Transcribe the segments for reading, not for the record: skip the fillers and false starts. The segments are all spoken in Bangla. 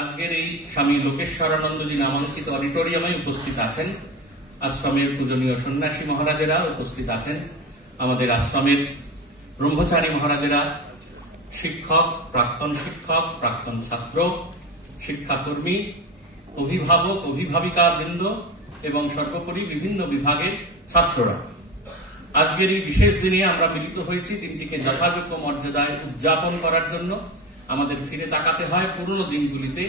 আজকের এই স্বামী লোকেশ্বরানন্দজি নামাঙ্কিত অডিটোরিয়ামে উপস্থিত আছেন আশ্রমের পূজনীয় সন্ন্যাসী মহারাজেরা, উপস্থিত আছেন আমাদের আশ্রমের ব্রহ্মচারী মহারাজেরা, শিক্ষক, প্রাক্তন ছাত্র, শিক্ষাকর্মী, অভিভাবক, অভিভাবিকা বৃন্দ এবং সর্বোপরি বিভিন্ন বিভাগের ছাত্ররা। আজকের এই বিশেষ দিনে আমরা মিলিত হয়েছি দিনটিকে যথাযোগ্য মর্যাদায় উদযাপন করার জন্য। আমাদের ফিরে তাকাতে হয় পুরনো দিনগুলিতে।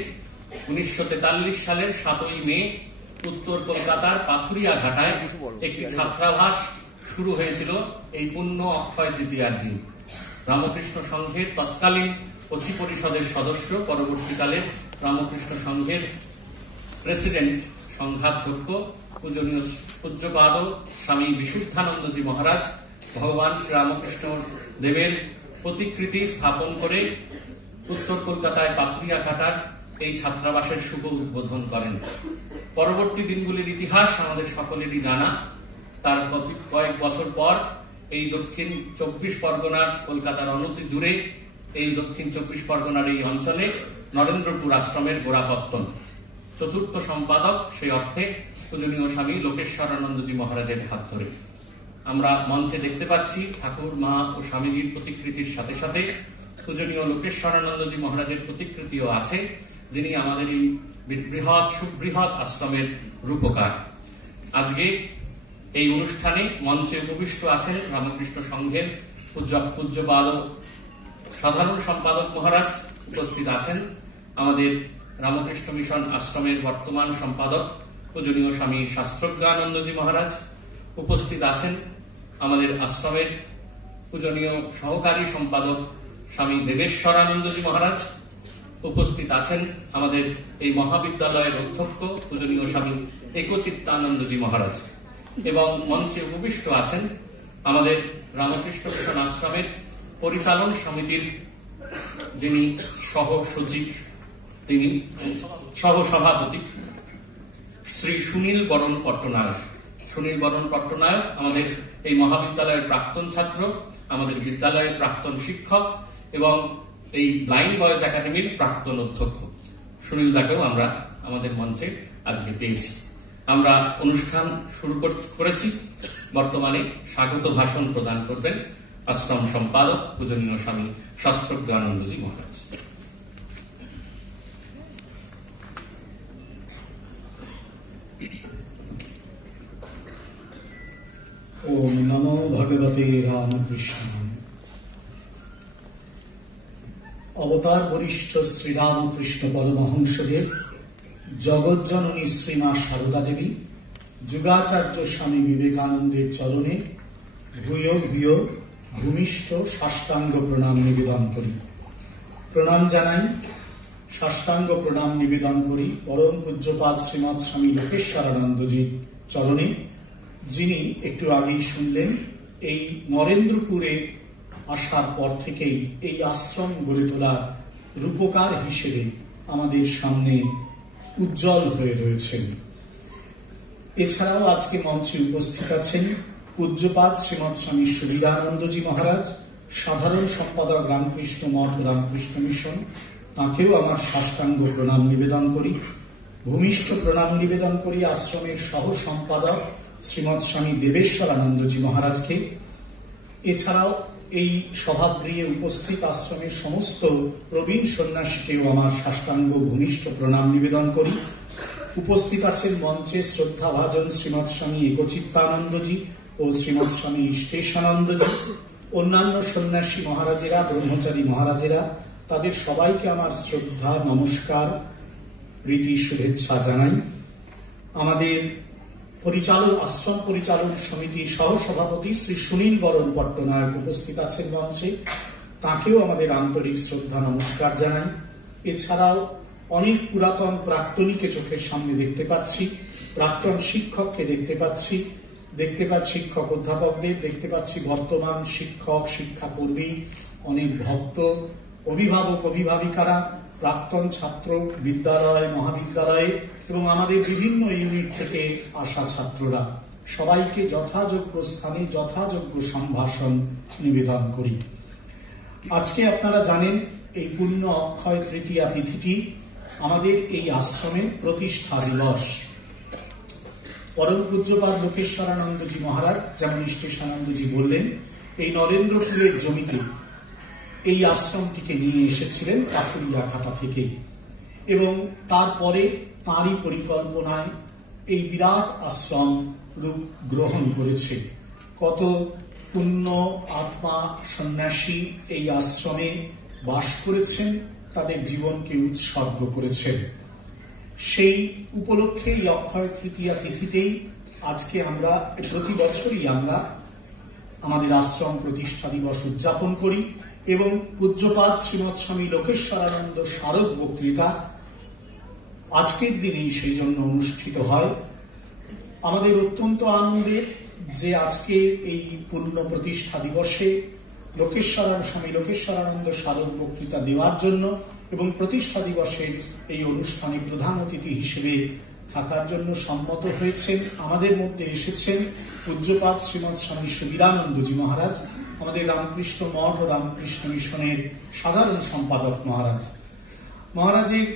1943 সালের 7ই মে উত্তর কলকাতার পাথুরিয়াঘাটায় একটি ছাত্রাবাস শুরু হয়েছিল এই পুণ্য অক্ষয় তৃতীয়ার দিন। রামকৃষ্ণ সংঘের তৎকালীন অচি পরিষদের সদস্য, পরবর্তীকালে রামকৃষ্ণ সংঘের প্রেসিডেন্ট, সংঘাধ্যক্ষ পূজনীয় পূজ্যপাদ স্বামী বিশুদ্ধানন্দজি মহারাজ ভগবান শ্রীরামকৃষ্ণ দেবের প্রতিকৃতি স্থাপন করে উত্তর কলকাতায় পাথুরিয়াঘাটার এই ছাত্রাবাসের শুভ উদ্বোধন করেন। পরবর্তী দিনগুলির ইতিহাস আমাদের সকলেরই জানা। তার কয়েক বছর পর এই দক্ষিণ 24 পরগনার, কলকাতার অনতি দূরে এই দক্ষিণ 24 পরগনার এই অঞ্চলে নরেন্দ্রপুর আশ্রমের গোড়াপত্তন। চতুর্থ সম্পাদক সেই অর্থে পূজনীয় স্বামী লোকেশ্বরানন্দজি মহারাজের হাত ধরে। আমরা মঞ্চে দেখতে পাচ্ছি ঠাকুর, মা ও স্বামীজির প্রতিকৃতির সাথে সাথে পূজনীয় লোকেশ্বরানন্দজি মহারাজের প্রতিকৃতিও আছে, যিনি আমাদের এই বৃহৎ সুবৃহৎ আশ্রমের রূপকার। আজকে এই অনুষ্ঠানে মঞ্চে উপবিষ্ট আছেন রামকৃষ্ণ সংঘের পূজ্যপাদ সাধারণ সম্পাদক মহারাজ, উপস্থিত আছেন আমাদের রামকৃষ্ণ মিশন আশ্রমের বর্তমান সম্পাদক পূজনীয় স্বামী শাস্ত্রজ্ঞানন্দজি মহারাজ, উপস্থিত আছেন আমাদের আশ্রমের পূজনীয় সহকারী সম্পাদক স্বামী দেবেশ্বরানন্দজি মহারাজ, উপস্থিত আছেন আমাদের এই মহাবিদ্যালয়ের অধ্যক্ষ পূজনীয় স্বামী একচিত্তানন্দজি মহারাজ, এবং মঞ্চে উপবিষ্ট আছেন আমাদের রামকৃষ্ণ মিশন আশ্রমের পরিচালন সমিতির যিনি সহ সচিব, তিনি সহসভাপতি শ্রী সুনীল বরণ পট্টনায়ক। সুনীল বরণ পট্টনায়ক আমাদের এই মহাবিদ্যালয়ের প্রাক্তন ছাত্র, আমাদের বিদ্যালয়ের প্রাক্তন শিক্ষক এবং এই ব্লাইন্ড বয়েজ একাডেমির প্রাক্তন অধ্যক্ষ। সুনীল দাকেও আমরা আমাদের মঞ্চে আজকে পেয়েছি। আমরা অনুষ্ঠান শুরু করেছি। বর্তমানে স্বাগত ভাষণ প্রদান করবেন আশ্রম সম্পাদক পূজনীয় স্বামী শাস্ত্রজ্ঞানন্দজি মহারাজ। ওম নমো ভগবতে রামকৃষ্ণ। অবতার বরিষ্ঠ শ্রীরামকৃষ্ণ পরমহংসদেব, জগজ্জননী শ্রীমা সারদা দেবী, যুগাচার্য স্বামী বিবেকানন্দের চরণে ভূয় ভূয় ভূমিষ্ঠ সাষ্টাঙ্গ প্রণাম নিবেদন করি। প্রণাম জানাই, সাষ্টাঙ্গ প্রণাম নিবেদন করি পরম পূজ্যপাদ শ্রীমৎ স্বামী লোকেশ্বরানন্দজির চরণে, যিনি একটু আগেই শুনলেন এই নরেন্দ্রপুরে আসার পর থেকেই এই আশ্রম গড়ে তোলার রূপকার হিসেবে আমাদের সামনে উজ্জ্বল হয়ে রয়েছেন। এছাড়াও আজকে মঞ্চে উপস্থিত আছেন পূজ্যপাদ শ্রীমৎ স্বামী সুবিধানন্দজি মহারাজ, সাধারণ সম্পাদক রামকৃষ্ণ মঠ রামকৃষ্ণ মিশন, তাঁকেও আমার সাষ্টাঙ্গ প্রণাম নিবেদন করি। ভূমিষ্ঠ প্রণাম নিবেদন করি আশ্রমের সহ সম্পাদক শ্রীমৎ স্বামী দেবেশ্বরানন্দজি মহারাজকে। এছাড়াও এই সভাগৃহে উপস্থিত আশ্রমের সমস্ত প্রবীণ সন্ন্যাসীকেও আমার সাষ্টাঙ্গ ভূমিষ্ঠ প্রণাম নিবেদন করি। উপস্থিত আছেন মঞ্চে শ্রদ্ধাভাজন শ্রীমৎ স্বামী একচিত্তানন্দজি ও শ্রীমৎ স্বামী ইষ্টেশানন্দজি, অন্যান্য সন্ন্যাসী মহারাজেরা, ব্রহ্মচারী মহারাজেরা, তাদের সবাইকে আমার শ্রদ্ধা, নমস্কার, প্রীতি, শুভেচ্ছা জানাই। আমাদের আশ্রম পরিচালন সমিতির সহসভাপতি শ্রী সুনীল বরণ পট্টনায়ক উপস্থিত আছেন মঞ্চে, তাকেও আমাদের আন্তরিক শ্রদ্ধা, নমস্কার জানাই। এছাড়াও অনেক পুরাতন প্রাক্তনীকে চোখের সামনে দেখতে পাচ্ছি, প্রাক্তন শিক্ষককে দেখতে পাচ্ছি শিক্ষক অধ্যাপকদের দেখতে পাচ্ছি, বর্তমান শিক্ষক, শিক্ষাকর্মী, অনেক ভক্ত, অভিভাবক, অভিভাবিকারা, প্রাক্তন ছাত্র, বিদ্যালয়, মহাবিদ্যালয়ে এবং আমাদের বিভিন্ন ইউনিট থেকে আসা ছাত্ররা, সবাইকে যথাযোগ্য স্থানে যথাযোগ্য সম্ভাষণ নিবেদন করি। আজকে আপনারা জানেন এই পুণ্য অক্ষয় তৃতীয়া তিথিটি আমাদের এই আশ্রমের প্রতিষ্ঠা দিবস। পরম পূজ্যপাদ লোকেশ্বরানন্দজি মহারাজ যেমন ইষ্টেশানন্দজি বললেন, এই নরেন্দ্রপুরের জমিতে এই আশ্রমটিকে নিয়ে এসেছিলেন পাথুরিয়াঘাটা থেকে, এবং তারপরে তাঁরই পরিকল্পনায় এই বিরাট আশ্রম রূপ গ্রহণ করেছে। কত পুণ্য আত্মা সন্ন্যাসী এই আশ্রমে বাস করেছেন, তাদের জীবনকে উৎসর্গ করেছেন। সেই উপলক্ষে এই অক্ষয় তৃতীয়া তিথিতেই আজকে আমরা প্রতি বছরই আমরা আমাদের আশ্রম প্রতিষ্ঠা দিবস উদযাপন করি, এবং পূজ্যপাদ শ্রীমৎ স্বামী লোকেশ্বরানন্দ স্মারক বক্তৃতা আজকের দিনেই সেই জন্য অনুষ্ঠিত হয়। আমাদের অত্যন্ত আনন্দের যে আজকে এই পূর্ণ প্রতিষ্ঠা দিবসে স্বামী লোকেশ্বরানন্দ স্মারক বক্তৃতা দেওয়ার জন্য এবং প্রতিষ্ঠা দিবসের এই অনুষ্ঠানে প্রধান অতিথি হিসেবে থাকার জন্য সম্মত হয়েছেন। আমাদের মধ্যে এসেছেন পূজ্যপাদ শ্রীমৎ স্বামী সুবীরানন্দজি মহারাজ, আমাদের রামকৃষ্ণ মঠ ও রামকৃষ্ণ মিশনের সাধারণ সম্পাদক মহারাজ। মহারাজের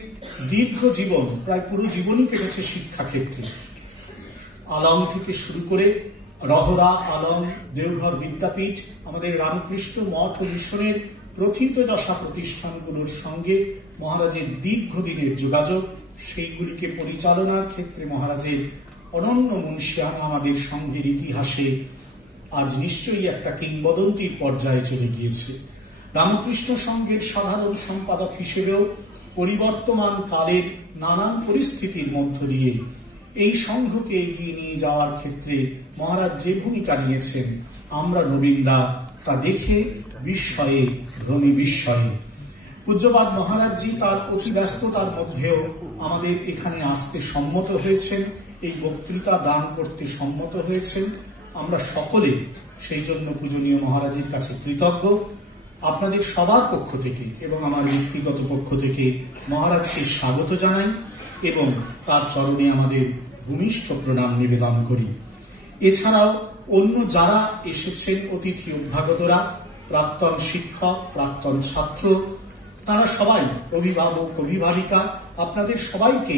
দীর্ঘ জীবন, প্রায় পুরো জীবনই কেটেছে শিক্ষাক্ষেত্রে। আলম থেকে শুরু করে রহরা, আলম, দেওঘর বিদ্যাপীঠ, আমাদের রামকৃষ্ণ মঠ ও মিশনের প্রথিতযশা প্রতিষ্ঠানগুলোর সঙ্গে মহারাজের দীর্ঘদিনের যোগাযোগ, সেইগুলিকে পরিচালনার ক্ষেত্রে মহারাজের অনন্য মুন্সিয়ানা আমাদের সঙ্ঘের ইতিহাসে আজ নিশ্চয়ই একটা কিংবদন্তির পর্যায়ে চলে গিয়েছে। রামকৃষ্ণ সংঘের সাধারণ সম্পাদক হিসেবেও পরিবর্তমান কালের নানান পরিস্থিতির মধ্য দিয়ে এই সংঘকে এগিয়ে নিয়ে যাওয়ার ক্ষেত্রে মহারাজ যে ভূমিকা নিয়েছেন, আমরা নবীনরা তা দেখে বিস্ময়ে ভ্রমি বিস্ময়ে। পূজ্যপাদ মহারাজজি তার অতি ব্যস্ততার মধ্যেও আমাদের এখানে আসতে সম্মত হয়েছেন, এই বক্তৃতা দান করতে সম্মত হয়েছেন। আমরা সকলে সেই জন্য পূজনীয় মহারাজের কাছে কৃতজ্ঞ। আপনাদের সবার পক্ষ থেকে এবং আমার ব্যক্তিগত পক্ষ থেকে মহারাজকে স্বাগত জানাই এবং তার চরণে আমাদের ভূমিষ্ঠ প্রণাম নিবেদন করি। এছাড়াও অন্য যারা এসেছেন অতিথি অভ্যাগতরা, প্রাক্তন শিক্ষক, প্রাক্তন ছাত্র, তারা সবাই, অভিভাবক, অভিভাবিকা, আপনাদের সবাইকে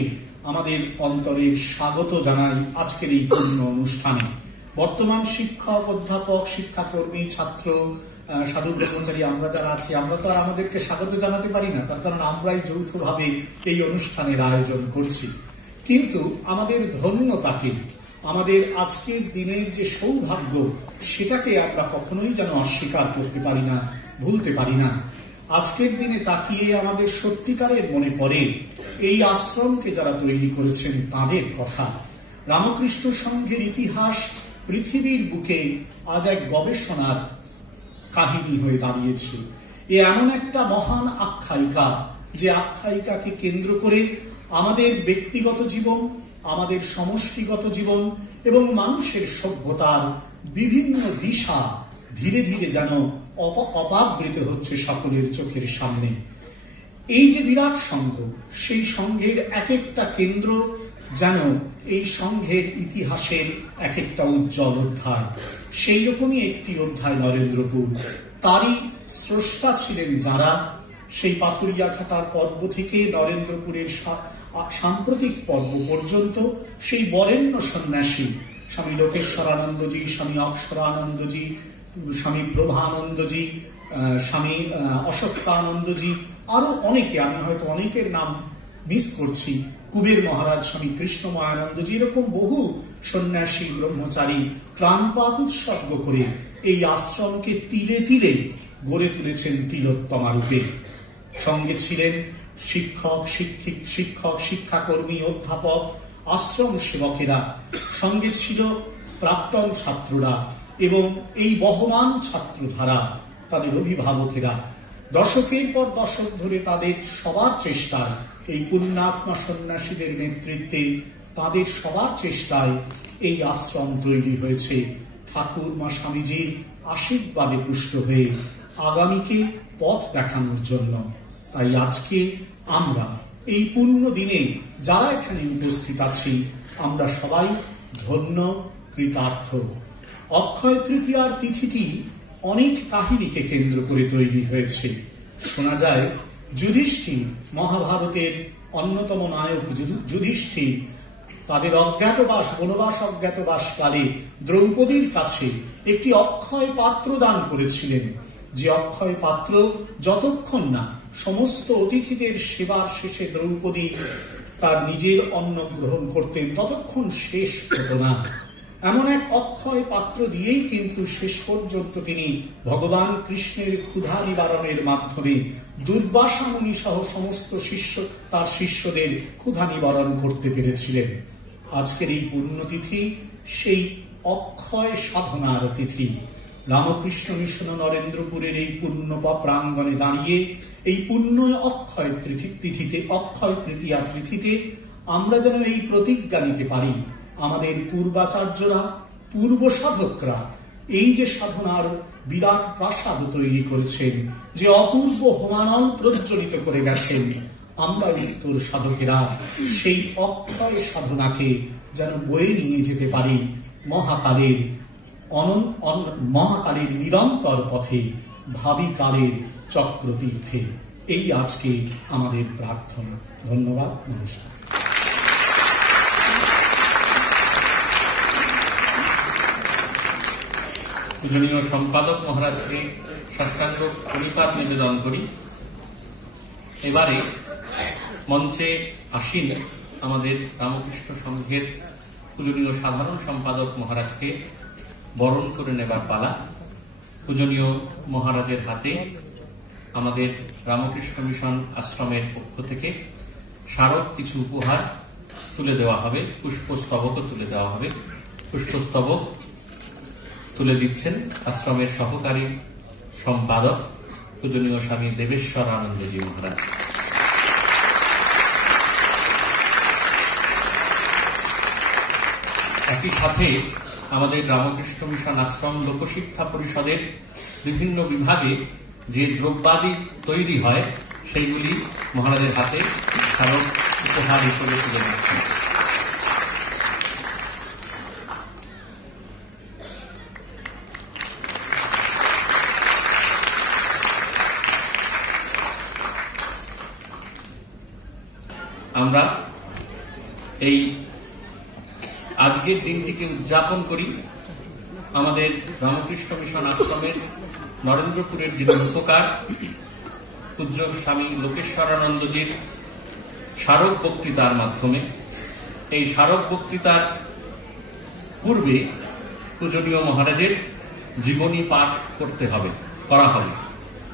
আমাদের অন্তরের স্বাগত জানাই আজকের এই পূর্ণ অনুষ্ঠানে। বর্তমান শিক্ষক, অধ্যাপক, শিক্ষাকর্মী, ছাত্র, সাধু ব্রহ্মচারী আমরা যারা আছি, আমরা তো আর আমাদেরকে স্বাগত জানাতে পারি না, তার কারণ আমরাই যৌথভাবে এই অনুষ্ঠানের আয়োজন করছি। কিন্তু আমাদের ধন্যতাকে, আমাদের আজকের দিনের যে সৌভাগ্য, সেটাকে আমরা কখনোই যেন অস্বীকার করতে পারি না, ভুলতে পারি না। আজকের দিনে তাকিয়ে আমাদের সত্যিকারের মনে পড়ে এই আশ্রমকে যারা তৈরি করেছেন তাদের কথা। রামকৃষ্ণ সংঘের ইতিহাস পৃথিবীর বুকে আজ এক গবেষণার কাহিনী হয়ে দাঁড়িয়েছে। এ এমন একটা মহান আখ্যায়িকা, যে আখ্যায়িকাকে কেন্দ্র করে আমাদের ব্যক্তিগত জীবন, আমাদের সমষ্টিগত জীবন এবং মানুষের সভ্যতার বিভিন্ন দিশা ধীরে ধীরে যেন অপাবৃত হচ্ছে সকলের চোখের সামনে। এই যে বিরাট সংঘ, সেই সংঘের এক একটা কেন্দ্র যেন এই সংঘের ইতিহাসের এক একটা উজ্জ্বল অধ্যায়। সেই রকমই একটি অধ্যায় নরেন্দ্রপুর। তারই স্রষ্টা ছিলেন যারা, সেই পাথুরিয়াঘাটার পর্ব থেকে নরেন্দ্রপুরের সাম্প্রতিক পর্ব পর্যন্ত সেই বরেণ্য সন্ন্যাসী স্বামী লোকেশ্বরানন্দজি, স্বামী অক্ষরানন্দজি, স্বামী প্রভানন্দজি, স্বামী অশোকানন্দজি, আরো অনেকে, আমি হয়তো অনেকের নাম মিস করছি, কুবের মহারাজ, স্বামী কৃষ্ণময়ানন্দজি, এরকম বহু সন্ন্যাসী ব্রহ্মচারী প্রাণপাত উৎসর্গ করে এই আশ্রমকে তিলে তিলে গড়ে তুলেছেন তিলোত্তমা রূপে। সঙ্গে ছিলেন শিক্ষক, শিক্ষাকর্মী, অধ্যাপক, আশ্রম সেবকেরা, সঙ্গে ছিল প্রাক্তন ছাত্ররা এবং এই বহমান ছাত্রধারা, তাদের অভিভাবকেরা। দশকের পর দশক ধরে তাদের সবার চেষ্টায়, এই পুণ্যাত্মা সন্ন্যাসীদের নেতৃত্বে তাদের সবার চেষ্টায় এই আশ্রম তৈরি হয়েছে ঠাকুর মা স্বামীজির আশীর্বাদে পুষ্ট হয়ে আগামীকে পথ দেখানোর জন্য। তাই আজকে আমরা এই পুণ্য দিনে যারা এখানে উপস্থিত আছি, আমরা সবাই ধন্য, কৃতার্থ। অক্ষয় তৃতীয়ার তিথিটি অনেক কাহিনীকে কেন্দ্র করে তৈরি হয়েছে। শোনা যায় যুধিষ্ঠির মহাভারতের অন্যতম নায়ক যুধিষ্ঠির তাদের বনবাস অজ্ঞাতবাসকালে দ্রৌপদীর কাছে একটি অক্ষয় পাত্র দান করেছিলেন, যে অক্ষয় পাত্র যতক্ষণ না সমস্ত অতিথিদের সেবার শেষে দ্রৌপদী তার নিজের অন্ন গ্রহণ করতেন ততক্ষণ শেষ হতো না। এমন এক অক্ষয় পাত্র দিয়েই কিন্তু শেষ পর্যন্ত তিনি ভগবান কৃষ্ণের ক্ষুধা নিবারণের মাধ্যমে দুর্বাসা মুনি সহ সমস্ত তার শিষ্যদের ক্ষুধা নিবারণ করতে পেরেছিলেন। আজকের এই পুণ্যতিথি সেই অক্ষয় সাধনার তিথি। রামকৃষ্ণ মিশন নরেন্দ্রপুরের এই পুণ্য প্রাঙ্গণে দাঁড়িয়ে এই পুণ্য অক্ষয় তৃতীয়া তিথিতে আমরা যেন এই প্রতিজ্ঞা নিতে পারি, আমাদের পূর্বাচার্যরা, পূর্ব সাধকরা এই যে সাধনার বিরাট প্রাসাদ তৈরি করেছেন, যে অপূর্ব হোমানল প্রজ্বলিত করে গেছেন, আমরা উত্তর সাধকেরা সেই অক্ষয় সাধনাকে যেন বয়ে নিয়ে যেতে পারি মহাকালের নিরন্তর পথে, ভাবি কালের চক্রতীর্থে। এই আজকে আমাদের প্রার্থনা। ধন্যবাদ, নমস্কার। পূজনীয় সম্পাদক মহারাজকে সাষ্টাঙ্গ প্রণিপাত নিবেদন করি। এবারে মঞ্চে আসীন আমাদের রামকৃষ্ণ সংঘের পূজনীয় সাধারণ সম্পাদক মহারাজকে বরণ করে নেবার পালা। পূজনীয় মহারাজের হাতে আমাদের রামকৃষ্ণ মিশন আশ্রমের পক্ষ থেকে স্মারক কিছু উপহার তুলে দেওয়া হবে, পুষ্পস্তবকও তুলে দেওয়া হবে। পুষ্পস্তবক তুলে দিচ্ছেন আশ্রমের সহকারী সম্পাদক পূজনীয় স্বামী দেবেশ্বর আনন্দজি মহারাজ। একই সাথে আমাদের রামকৃষ্ণ মিশন আশ্রম লোকশিক্ষা পরিষদের বিভিন্ন বিভাগে যে দ্রব্যাদি তৈরি হয় সেইগুলি মহারাজের হাতে স্মারক উপহার হিসেবে তুলে দিচ্ছেন। আমরা এই আজকের দিনটিকে উদযাপন করি আমাদের রামকৃষ্ণ মিশন আশ্রমের নরেন্দ্রপুরের যিনি উপকার পূজ্য স্বামী লোকেশ্বরানন্দজির স্মারক বক্তৃতার মাধ্যমে। এই স্মারক বক্তৃতার পূর্বে পূজনীয় মহারাজের জীবনী পাঠ করা হবে।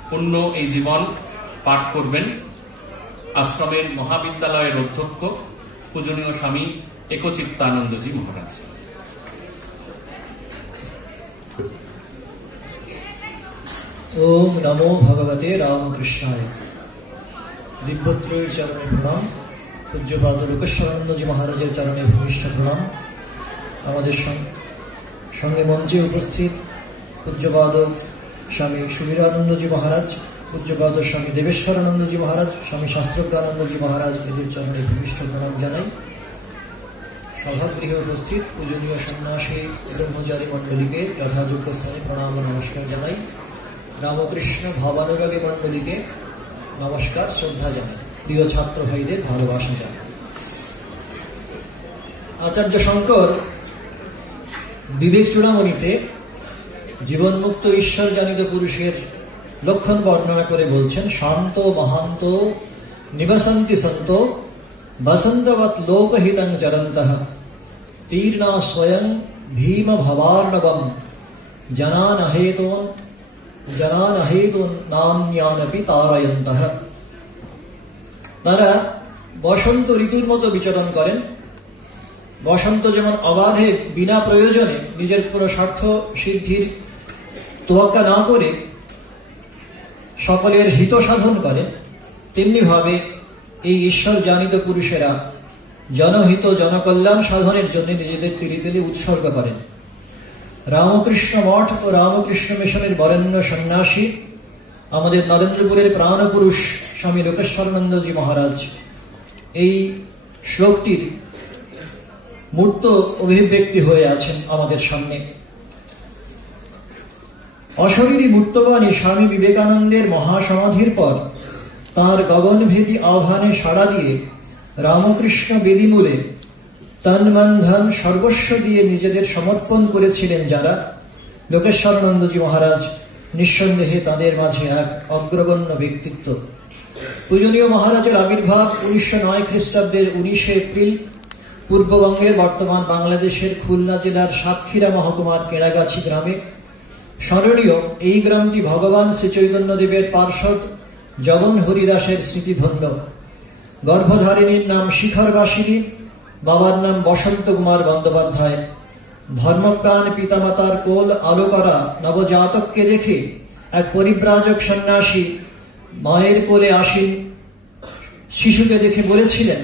পূর্ণ এই জীবন পাঠ করবেন আশ্রমের মহাবিদ্যালয়ের অধ্যক্ষ পূজনীয় স্বামী একচিত্তানন্দজি মহারাজ। ওম নমো ভগবতে রামকৃষ্ণায়। দিব্যত্রয়ের চরণে প্রণাম। পূজ্যপাদ লোকেশ্বরানন্দজি মহারাজের চরণে ভূমিষ্ঠ প্রণাম। আমাদের সঙ্গে মঞ্চে উপস্থিত পূজ্যপাদ স্বামী সুবীরানন্দজি মহারাজ, পূজ্যপাদ স্বামী দেবেশ্বরানন্দজি মহারাজ, স্বামী শাস্ত্রজ্ঞানন্দজি মহারাজ, এদের চরণে ভূমিষ্ঠ প্রণাম জানাই। সভাগৃহে উপস্থিত পূজনীয় সন্ন্যাসী ব্রহ্মচারী মণ্ডলীকে যথাযোগ্য স্থানে প্রণাম ও নমস্কার জানাই। রামকৃষ্ণ ভাবানুরাগী মণ্ডলীকে নমস্কার, শ্রদ্ধা জানাই। প্রিয় ছাত্র ভাইদের ভালোবাসা জানাই। আচার্য শঙ্কর বিবেক চূড়ামণিতে জীবনমুক্ত ঈশ্বর জানিত পুরুষের লক্ষণ বর্ণনা করে বলছেন, শান্ত মহান্ত নিবসন্তি সন্ত বসন্তবৎ লোকহিতং চরন্তঃ তীর্ণা স্বয়ং ভীম ভবার্ণবম জনানহেতুন নান্যানপি তারয়ন্তঃ। তারা বসন্ত ঋতুর মতো বিচরণ করেন। বসন্ত যেমন অবাধে বিনা প্রয়োজনে নিজের কোনো স্বার্থ সিদ্ধির তোয়াক্কা না করে সকলের হিত সাধন করেন, তেমনি ভাবে এই ঈশ্বর জানিত পুরুষেরা জনহিত জনকল্যাণ সাধনের জন্য নিজেদের তিলে তিলে উৎসর্গ করেন। রামকৃষ্ণ মঠ ও রামকৃষ্ণ মিশনের বরেণ্য সন্ন্যাসী আমাদের নরেন্দ্রপুরের প্রাণপুরুষ স্বামী লোকেশ্বরানন্দজি মহারাজ এই শ্লোকটির মূর্ত অভিব্যক্তি হয়ে আছেন আমাদের সামনে। অশরীরী মূর্তবাণী স্বামী বিবেকানন্দের মহাসমাধির পর তাঁর গগনভেদী আহ্বানে সাড়া দিয়ে রামকৃষ্ণ বেদিমূলে তন মন ধন সর্বস্ব দিয়ে নিজেদের সমর্পণ করেছিলেন যারা, লোকেশ্বরানন্দজি মহারাজ নিঃসন্দেহে তাদের মাঝে এক অগ্রগণ্য ব্যক্তিত্ব। পূজনীয় মহারাজের আবির্ভাব 1909 খ্রিস্টাব্দের 19 এপ্রিল পূর্ববঙ্গের বর্তমান বাংলাদেশের খুলনা জেলার সাতক্ষীরা মহকুমার কেরাগাছি গ্রামে। স্মরণীয় এই গ্রামটি ভগবান শ্রী চৈতন্যদেবের পার্ষদ জবন হরিদাসের স্মৃতিধন্য। গর্ভধারিণীর নাম শিখরবাসিনী, বাবার নাম বসন্ত কুমার বন্দ্যোপাধ্যায়। ধর্মপ্রাণ পিতামাতার কোল আলো করা নবজাতককে দেখে এক পরিব্রাজক সন্ন্যাসী মায়ের কোলে আসীন শিশুকে দেখে বলেছিলেন,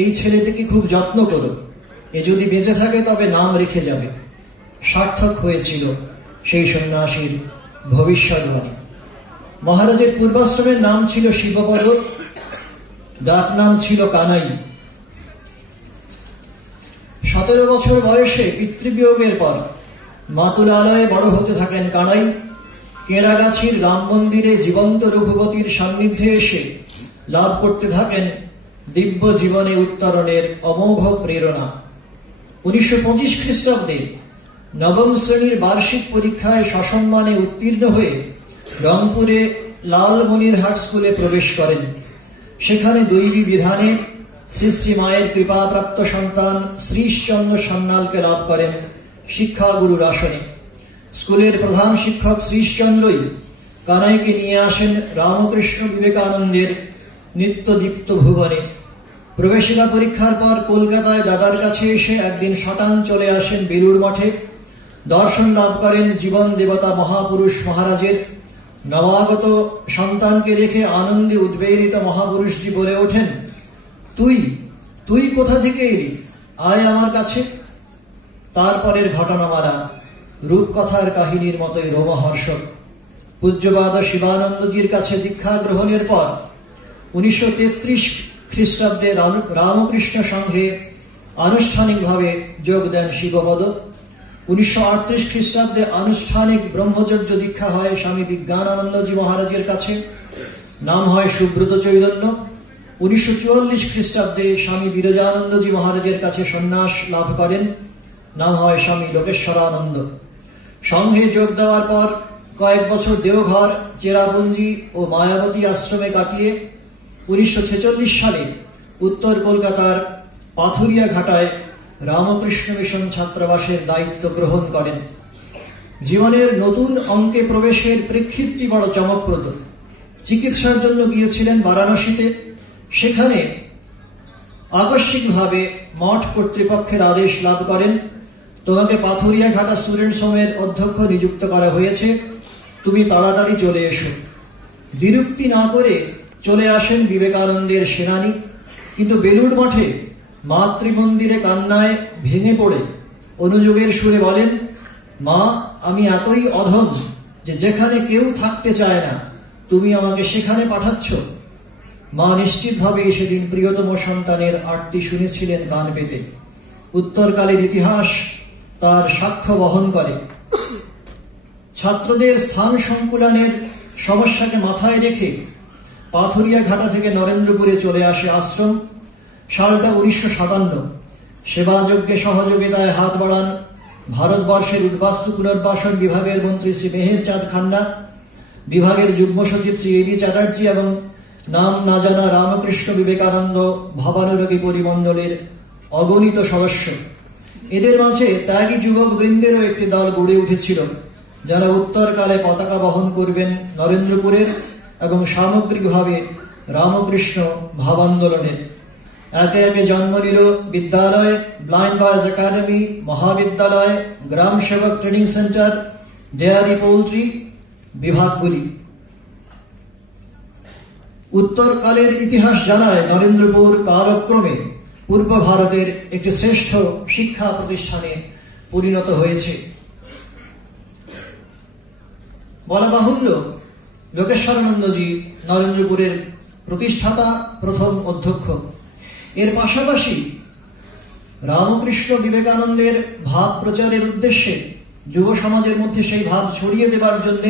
এই ছেলেটিকে খুব যত্ন করো, এ যদি বেঁচে থাকে তবে নাম রেখে যাবে। সার্থক হয়েছিল সেই সন্ন্যাসীর ভবিষ্যৎবাণী। মহারাজের পূর্বাশ্রমের নাম ছিল শিবপদ, ডাক নাম ছিল কানাই। 17 বছর বয়সে পিতৃবিয়োগের পর মাতুলালয়ে বড় হতে থাকেন কানাই। কেরাগাছির রাম মন্দিরে জীবন্ত রঘুপতির সান্নিধ্যে এসে লাভ করতে থাকেন দিব্য জীবনে উত্তরণের অমোঘ প্রেরণা। 1925 খ্রিস্টাব্দে নবম শ্রেণীর বার্ষিক পরীক্ষায় সসম্মানে উত্তীর্ণ হয়ে রংপুরে লালমনিরহাট স্কুলে প্রবেশ করেন। সেখানে দৈবী বিধানে শ্রী শ্রী মায়ের কৃপাপ্রাপ্ত সন্তান শ্রীশচন্দ্র সান্যালকে লাভ করেন শিক্ষাগুরুর আসনে। স্কুলের প্রধান শিক্ষক শ্রীশচন্দ্রই কানাইকে নিয়ে আসেন রামকৃষ্ণ বিবেকানন্দের নিত্যদীপ্ত ভুবনে। প্রবেশিকা পরীক্ষার পর কলকাতায় দাদার কাছে এসে একদিন সটান চলে আসেন বেলুড় মঠে। দর্শন লাভ করেন জীবন দেবতা মহাপুরুষ মহারাজের। নবাগত সন্তানকে দেখে আনন্দে উদ্বেলিত মহাপুরুষজি বলে ওঠেন, তুই তুই কোথা থেকে এলি, আয় আমার কাছে। তারপরের ঘটনামালা রূপকথার কাহিনীর মতোই রোমহর্ষক। পূজ্যপাদ শিবানন্দজির কাছে দীক্ষা গ্রহণের পর 1933 খ্রিস্টাব্দে রামকৃষ্ণ সংঘে আনুষ্ঠানিকভাবে যোগ দেন শিবপদ। 1938 খ্রিস্টাব্দে আনুষ্ঠানিক ব্রহ্মচর্য দীক্ষা হয় স্বামী বিজ্ঞানানন্দজি মহারাজের কাছে, নাম হয় সুব্রত চৈতন্য। 1944 খ্রিস্টাব্দে স্বামী বিরজানন্দজি মহারাজের কাছে সন্ন্যাস লাভ করেন, নাম হয় স্বামী লোকেশ্বরানন্দ। সংঘে যোগ দেওয়ার পর কয়েক বছর দেওঘর, চেরাপুঞ্জি ও মায়াবতী আশ্রমে কাটিয়ে 1946 সালে উত্তর কলকাতার পাথুরিয়া ঘাটায় রামকৃষ্ণ মিশন ছাত্রাবাসের দায়িত্ব গ্রহণ করেন। জীবনের নতুন অঙ্কে প্রবেশের প্রেক্ষিতটি বড় চমকপ্রদ। চিকিৎসার জন্য গিয়েছিলেন বারাণসীতে। সেখানে আকস্মিকভাবে মঠ কর্তৃপক্ষের আদেশ লাভ করেন, তোমাকে পাথুরিয়া ঘাটা স্টুডেন্টস হোমের অধ্যক্ষ নিযুক্ত করা হয়েছে, তুমি তাড়াতাড়ি চলে এসো। দ্বিরুক্তি না করে চলে আসেন বিবেকানন্দের সেনানী। কিন্তু বেলুড় মঠে মাতৃমন্দিরে কান্নায় ভেঙে পড়ে অনুযোগের সুরে বলেন, মা, আমি এতই অধম যে যেখানে কেউ থাকতে চায় না তুমি আমাকে সেখানে পাঠাচ্ছ। মা নিশ্চিতভাবে সেদিন প্রিয়তম সন্তানের আরতি শুনেছিলেন কান পেতে। উত্তরকালের ইতিহাস তার সাক্ষ্য বহন করে। ছাত্রদের স্থান সংকুলানের সমস্যাকে মাথায় রেখে পাথুরিয়া ঘাটা থেকে নরেন্দ্রপুরে চলে আসে আশ্রম। সালটা 1957। সেবাযজ্ঞে সহযোগিতায় হাত বাড়ান ভারতবর্ষের উদ্বাস্তু পুনর্বাসন বিভাগের মন্ত্রী শ্রী মেহের চাঁদ খান্না, বিভাগের যুগ্ম সচিব শ্রী এবি চ্যাটার্জি এবং নাম না জানা রামকৃষ্ণ বিবেকানন্দ ভাবানুরাগী পরিমণ্ডলের অগণিত সদস্য। এদের মাঝে ত্যাগী যুবক বৃন্দেরও একটি দল গড়ে উঠেছিল, যারা উত্তরকালে পতাকা বহন করবেন নরেন্দ্রপুরের এবং সামগ্রিকভাবে রামকৃষ্ণ ভাবান্দোলনের। একে একে জন্ম নিল বিদ্যালয়, ব্লাইন্ড বয়েজ একাডেমি, মহাবিদ্যালয়, গ্রাম সেবক ট্রেনিং সেন্টার, ডেয়ারি পোল্ট্রি বিভাগগুলি। উত্তরকালের ইতিহাস জানায় নরেন্দ্রপুর কালক্রমে পূর্ব ভারতের একটি শ্রেষ্ঠ শিক্ষা প্রতিষ্ঠানে পরিণত হয়েছে। বলা বাহুল্য, লোকেশ্বরানন্দজি নরেন্দ্রপুরের প্রতিষ্ঠাতা, প্রথম অধ্যক্ষ। এর পাশাপাশি রামকৃষ্ণ বিবেকানন্দের ভাব প্রচারের উদ্দেশ্যে যুব সমাজের মধ্যে সেই ভাব ছড়িয়ে দেবার জন্য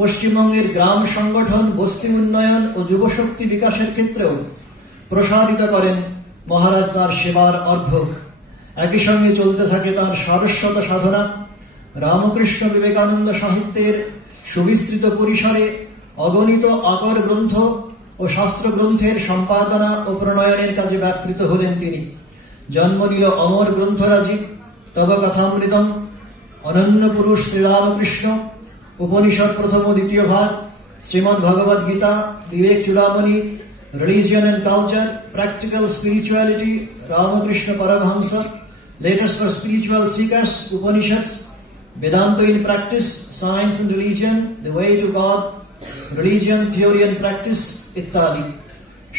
পশ্চিমবঙ্গের গ্রাম সংগঠন, বস্তি উন্নয়ন ও যুবশক্তি বিকাশের ক্ষেত্রেও প্রসারিত করেন মহারাজ তাঁর সেবার অর্ঘ্য। একই সঙ্গে চলতে থাকে তাঁর সারস্বত সাধনা। রামকৃষ্ণ বিবেকানন্দ সাহিত্যের সুবিস্তৃত পরিসরে অগণিত আকর গ্রন্থ ও শাস্ত্র গ্রন্থের সম্পাদনা ও প্রণয়নের কাজে ব্যাপৃত হলেন তিনি। জন্ম নিল অমর গ্রন্থরাজি তব কথামৃতম, অনন্য পুরুষ শ্রীরামকৃষ্ণ, উপনিষদ প্রথম ও দ্বিতীয় ভাগ, Srimad Bhagavad Gita, Viveka Chudamani, religion and culture, practical spirituality, Ramakrishna Paramahamsa, letters for spiritual seekers, Upanishads, Vedanta in practice, science and religion, the way to God, religion, theory and practice ইত্যাদি।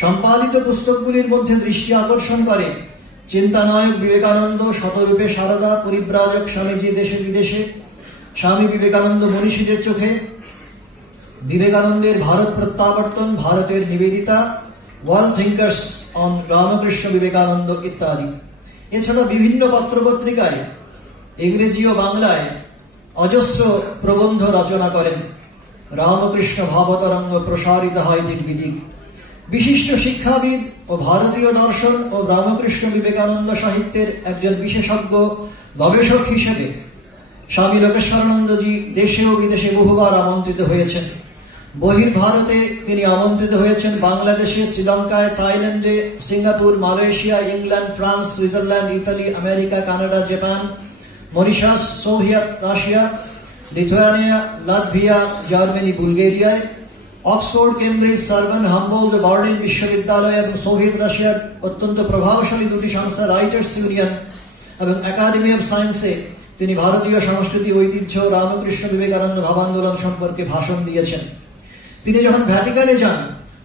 সম্পাদিত পুস্তকগুলির মধ্যে দৃষ্টি আকর্ষণ করে চিন্তানায়ক বিবেকানন্দ, শতরূপে সারদা, পরিব্রাজক স্বামীজি দেশে বিদেশে, স্বামী বিবেকানন্দ মনীষীদের চোখে, বিবেকানন্দের ভারত প্রত্যাবর্তন, ভারতের Nivedita, world thinkers on Ramakrishna Vivekananda ইত্যাদি। এছাড়া বিভিন্ন পত্রপত্রিকায় ইংরেজি ও বাংলায় অজস্র প্রবন্ধ রচনা করেন। রামকৃষ্ণ ভাবতরঙ্গ প্রসারিত হয় দিক বিদিক। বিশিষ্ট শিক্ষাবিদ ও ভারতীয় দর্শন ও রামকৃষ্ণ বিবেকানন্দ সাহিত্যের একজন বিশেষজ্ঞ গবেষক হিসেবে স্বামী লোকেশ্বরানন্দজি দেশে ও বিদেশে বহুবার আমন্ত্রিত হয়েছেন। বহির্ভারতে তিনি আমন্ত্রিত হয়েছেন বাংলাদেশে, শ্রীলঙ্কায়, থাইল্যান্ডে, Singapore, Malaysia, England, France, Switzerland, Italy, America, Canada, Japan, Mauritius, Soviet Russia, Lithuania, Latvia, Germany, বুলগেরিয়ায়, অক্সফোর্ড, কেমব্রিজ, সার্ভান, হাম্বোল্ড, বার্লিন বিশ্ববিদ্যালয় এবং সোভিয়েত রাশিয়ার অত্যন্ত প্রভাবশালী দুটি সংস্থা রাইটার্স ইউনিয়ন এবং একাডেমি অব সায়েন্সে তিনি ভারতীয় সংস্কৃতি, ঐতিহ্য, রামকৃষ্ণ বিবেকানন্দ ভাবান্দোলন সম্পর্কে ভাষণ দিয়েছেন। তিনি যখন ভ্যাটিকানে যান,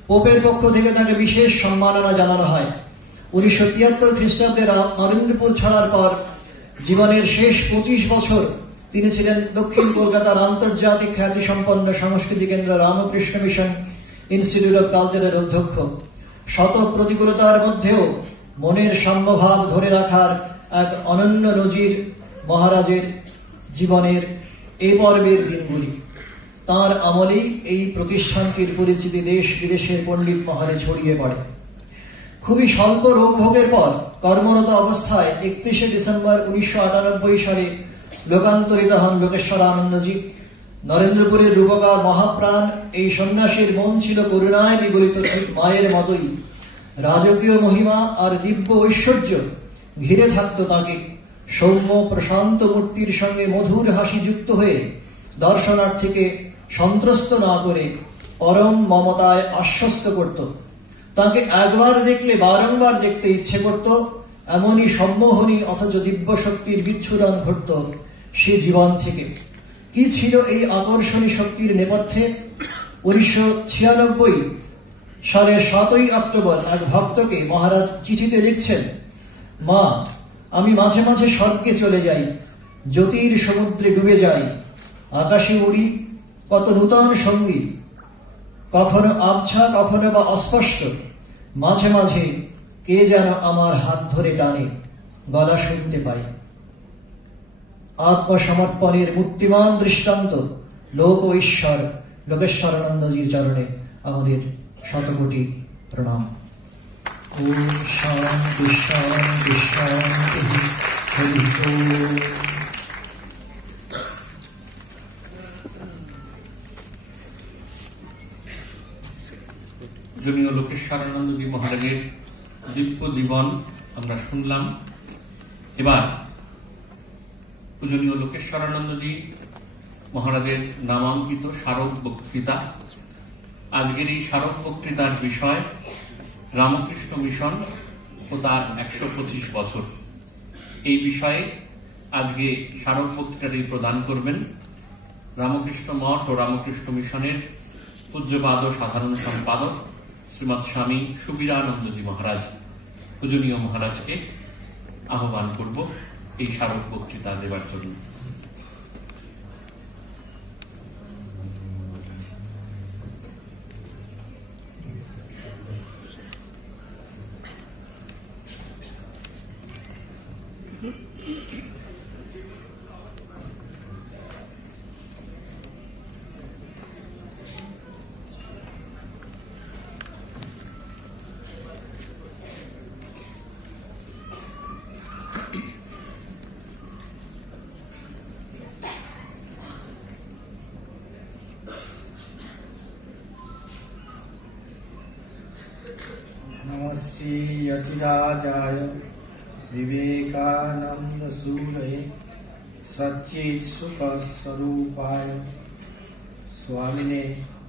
পোপের পক্ষ থেকে তাকে বিশেষ সম্মাননা জানানো হয়। 1973 খ্রিস্টাব্দে নরেন্দ্রপুর ছাড়ার পর জীবনের শেষ 25 বছর তিনি ছিলেন দক্ষিণ কলকাতার আন্তর্জাতিক খ্যাতিসম্পন্ন সংস্কৃতি কেন্দ্র রামকৃষ্ণ মিশন ইনস্টিটিউট অব কালচারের অধ্যক্ষ। শত প্রতিকূলতার মধ্যেও মনের সাম্যভাব ধরে রাখার এক অনন্য নজির মহারাজের জীবনের এই পর্বের দিনগুলি। তাঁর আমলেই এই প্রতিষ্ঠানটির পরিচিতি দেশ বিদেশের পণ্ডিত মহলে ছড়িয়ে পড়ে। খুবই স্বল্প রোগভোগের পর কর্মরত অবস্থায় 31শে ডিসেম্বর 1998 সালে লোকান্তরিত হন লোকেশ্বরানন্দজি। নরেন্দ্রপুরের রূপকার মহাপ্রাণ এই সন্ন্যাসীর মন ছিল করুণায় বিগলিত, ঠিক মায়ের মতোই। রাজকীয় মহিমা আর দিব্য ঐশ্বর্য ঘিরে থাকত তাকে। সৌম্য প্রশান্ত মূর্তির সঙ্গে মধুর হাসি যুক্ত হয়ে দর্শনার্থীকে সন্ত্রস্ত না করে পরম মমতায় আশ্বস্ত করত। তাকে একবার দেখলে বারংবার দেখতে ইচ্ছে করত, এমনই সম্মোহনী অথচ দিব্য শক্তির বিচ্ছুরণ ঘটত সে জীবন থেকে। কি ছিল এই আকর্ষণী শক্তির নেপথ্যে? 1996 সালের 7ই অক্টোবর এক ভক্তকে মহারাজ চিঠিতে লিখছেন, মা, আমি মাঝে মাঝে স্বর্গে চলে যাই, জ্যোতির সমুদ্রে ডুবে যাই, আকাশে উড়ি, কত নূতন সঙ্গী, কখনো আবছা, কখনো বা অস্পষ্ট, মাঝে মাঝে কে যেন আমার হাত ধরে টানে, গলা শুনতে পাই। আত্মসমর্পণের মূর্তিমান দৃষ্টান্ত লোক ও ঈশ্বর লোকেশ্বরানন্দজির চরণে আমাদের শতকোটি প্রণাম। ওম শান্তি শান্তি শান্তি। হরি ওম। পূজনীয় লোকেশ্বরানন্দজি মহারাজের দিব্য জীবন আমরা শুনলাম। এবার পূজনীয় লোকেশ্বরানন্দজি মহারাজের নামাঙ্কিত স্মারক বক্তৃতা। আজকের এই স্মারক বক্তৃতার বিষয় রামকৃষ্ণ মিশন ও তার 125 বছর। এই বিষয়ে আজকে স্মারক বক্তৃতাটি প্রদান করবেন রামকৃষ্ণ মঠ ও রামকৃষ্ণ মিশনের পূজ্যপাদ সাধারণ সম্পাদক শ্রীমৎ স্বামী সুবীরানন্দজি মহারাজ। পূজনীয় মহারাজকে আহ্বান করব এই স্মারক বক্তৃতা দেবার জন্য। यतिराजाय विवेकानंद सूरये सच्चित्सुखस्वरूपाय स्वामिने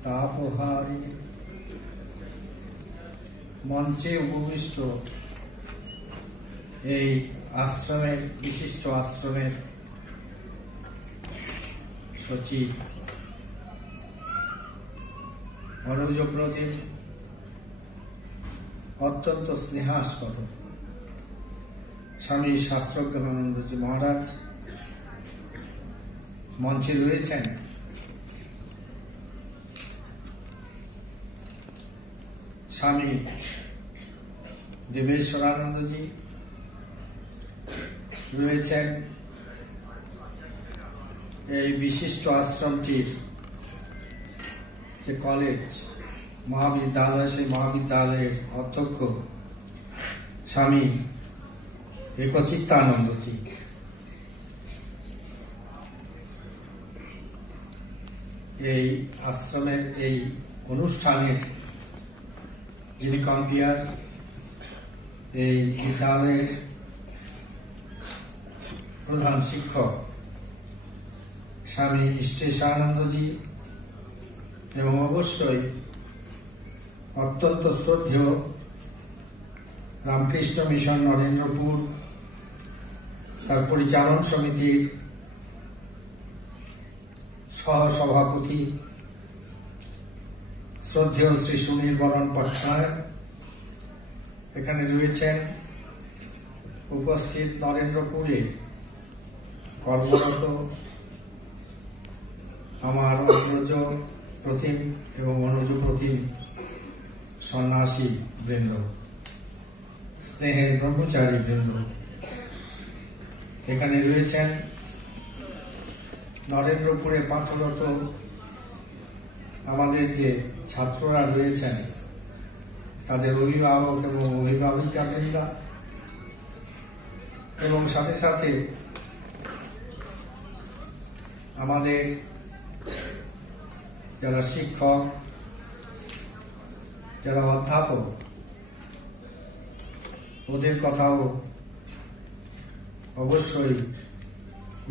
तापहारिणे মঞ্চে উপবিষ্ট এই আশ্রমের বিশিষ্ট আশ্রমের সচিব অনুজ প্রতিম, অত্যন্ত স্নেহাস্পদ স্বামী শাস্ত্রজ্ঞানানন্দজি মহারাজ মঞ্চে রয়েছেন। স্বামী দেবেশ্বরানন্দজি রয়েছেন। এই বিশিষ্ট আশ্রমটির যে কলেজ মহাবিদ্যালয়, সেই মহাবিদ্যালয়ের অধ্যক্ষ স্বামী একচিত্তানন্দজি, এই আশ্রমের এই অনুষ্ঠানের যিনি কম্পিয়ার, এই বিদ্যালয়ের প্রধান শিক্ষক স্বামী ইষ্টেশানন্দজি, এবং অবশ্যই অত্যন্ত শ্রদ্ধেয় রামকৃষ্ণ মিশন নরেন্দ্রপুর তার পরিচালন সমিতির সহসভাপতি শ্রদ্ধেয় শ্রী সুনীল বরণ পট্টনায়ক এখানে রয়েছেন। উপস্থিত নরেন্দ্রপুরে কর্মরত আমার অগ্রজ প্রতিম এবং অনুজ প্রতিম সন্ন্যাসী বৃন্দ, স্নেহের ব্রহ্মচারী বৃন্দ এখানে রয়েছেন। নরেন্দ্রপুরে পাঠরত আমাদের যে ছাত্ররা রয়েছেন তাদের অভিভাবক এবং অভিভাবিকা বৃন্দা, এবং সাথে সাথে আমাদের যারা শিক্ষক, যারা অধ্যাপক, ওদের কথাও অবশ্যই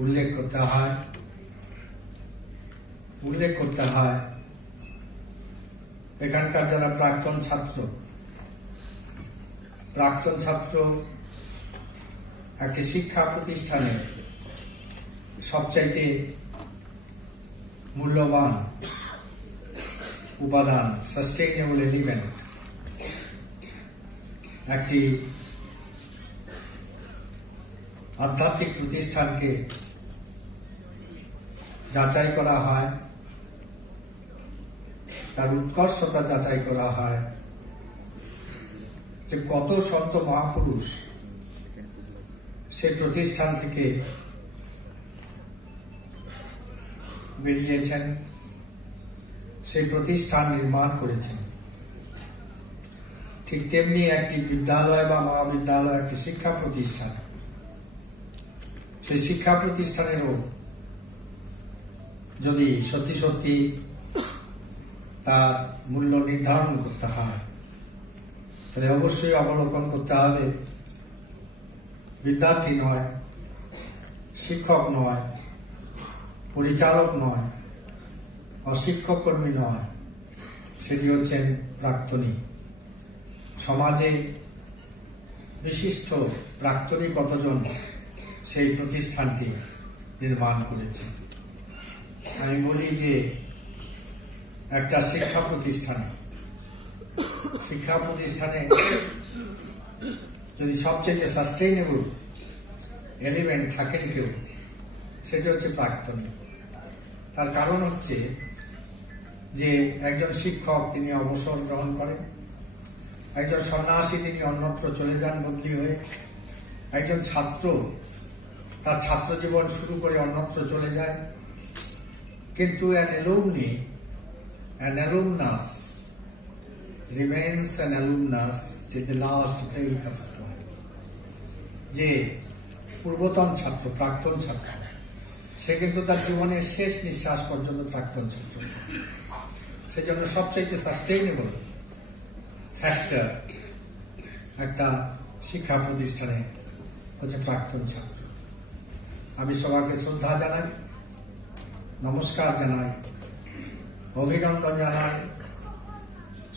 উল্লেখ করতে হয়। এখানকার যারা প্রাক্তন ছাত্র একটি শিক্ষা প্রতিষ্ঠানে সবচাইতে মূল্যবান উপাদান, সাস্টেইনেবল এলিমেন্ট, একটি আধ্যাত্মিক প্রতিষ্ঠানকে যাচাই করা হয়, তার উৎকর্ষতা যাচাই করা হয় যে কত সন্ত মহাপুরুষ সেই প্রতিষ্ঠান থেকে বেরিয়েছেন, সেই প্রতিষ্ঠান নির্মাণ করেছেন। ঠিক তেমনি একটি বিদ্যালয় বা মহাবিদ্যালয় একটি শিক্ষা প্রতিষ্ঠান, সেই শিক্ষা প্রতিষ্ঠানেরও যদি সত্যি সত্যি তার মূল্য নির্ধারণ করতে হয় তাহলে অবশ্যই অবলোকন করতে হবে বিদ্যার্থী নয়, শিক্ষক নয়, পরিচালক নয়, অশিক্ষক কর্মী নয়, সেটি হচ্ছেন প্রাক্তনী। সমাজে বিশিষ্ট প্রাক্তনী কতজন সেই প্রতিষ্ঠানটি নির্মাণ করেছে। আমি বলি যে একটা শিক্ষা প্রতিষ্ঠানে যদি সবচেয়ে সাস্টেইনেবল এলিমেন্ট থাকেন কেউ, সেটা হচ্ছে প্রাক্তনী। তার কারণ হচ্ছে যে একজন শিক্ষক তিনি অবসর গ্রহণ করেন, একজন সন্ন্যাসী তিনি অন্যত্র চলে যান বদলি হয়ে, একজন ছাত্র তার ছাত্র জীবন শুরু করে অন্যত্র চলে যায়, কিন্তু an alumnus remains an alumnus till the last breath of his life. যে পূর্বতন ছাত্র, প্রাক্তন ছাত্র, সে কিন্তু তার জীবনের শেষ নিঃশ্বাস পর্যন্ত প্রাক্তন ছাত্র। সেজন্য সবচাইতে সাস্টেইনেবল ফ্যাক্টর একটা শিক্ষা প্রতিষ্ঠানে হচ্ছে প্রাক্তন ছাত্র। আমি সবাইকে শ্রদ্ধা জানাই, নমস্কার জানাই, অভিনন্দন জানাই,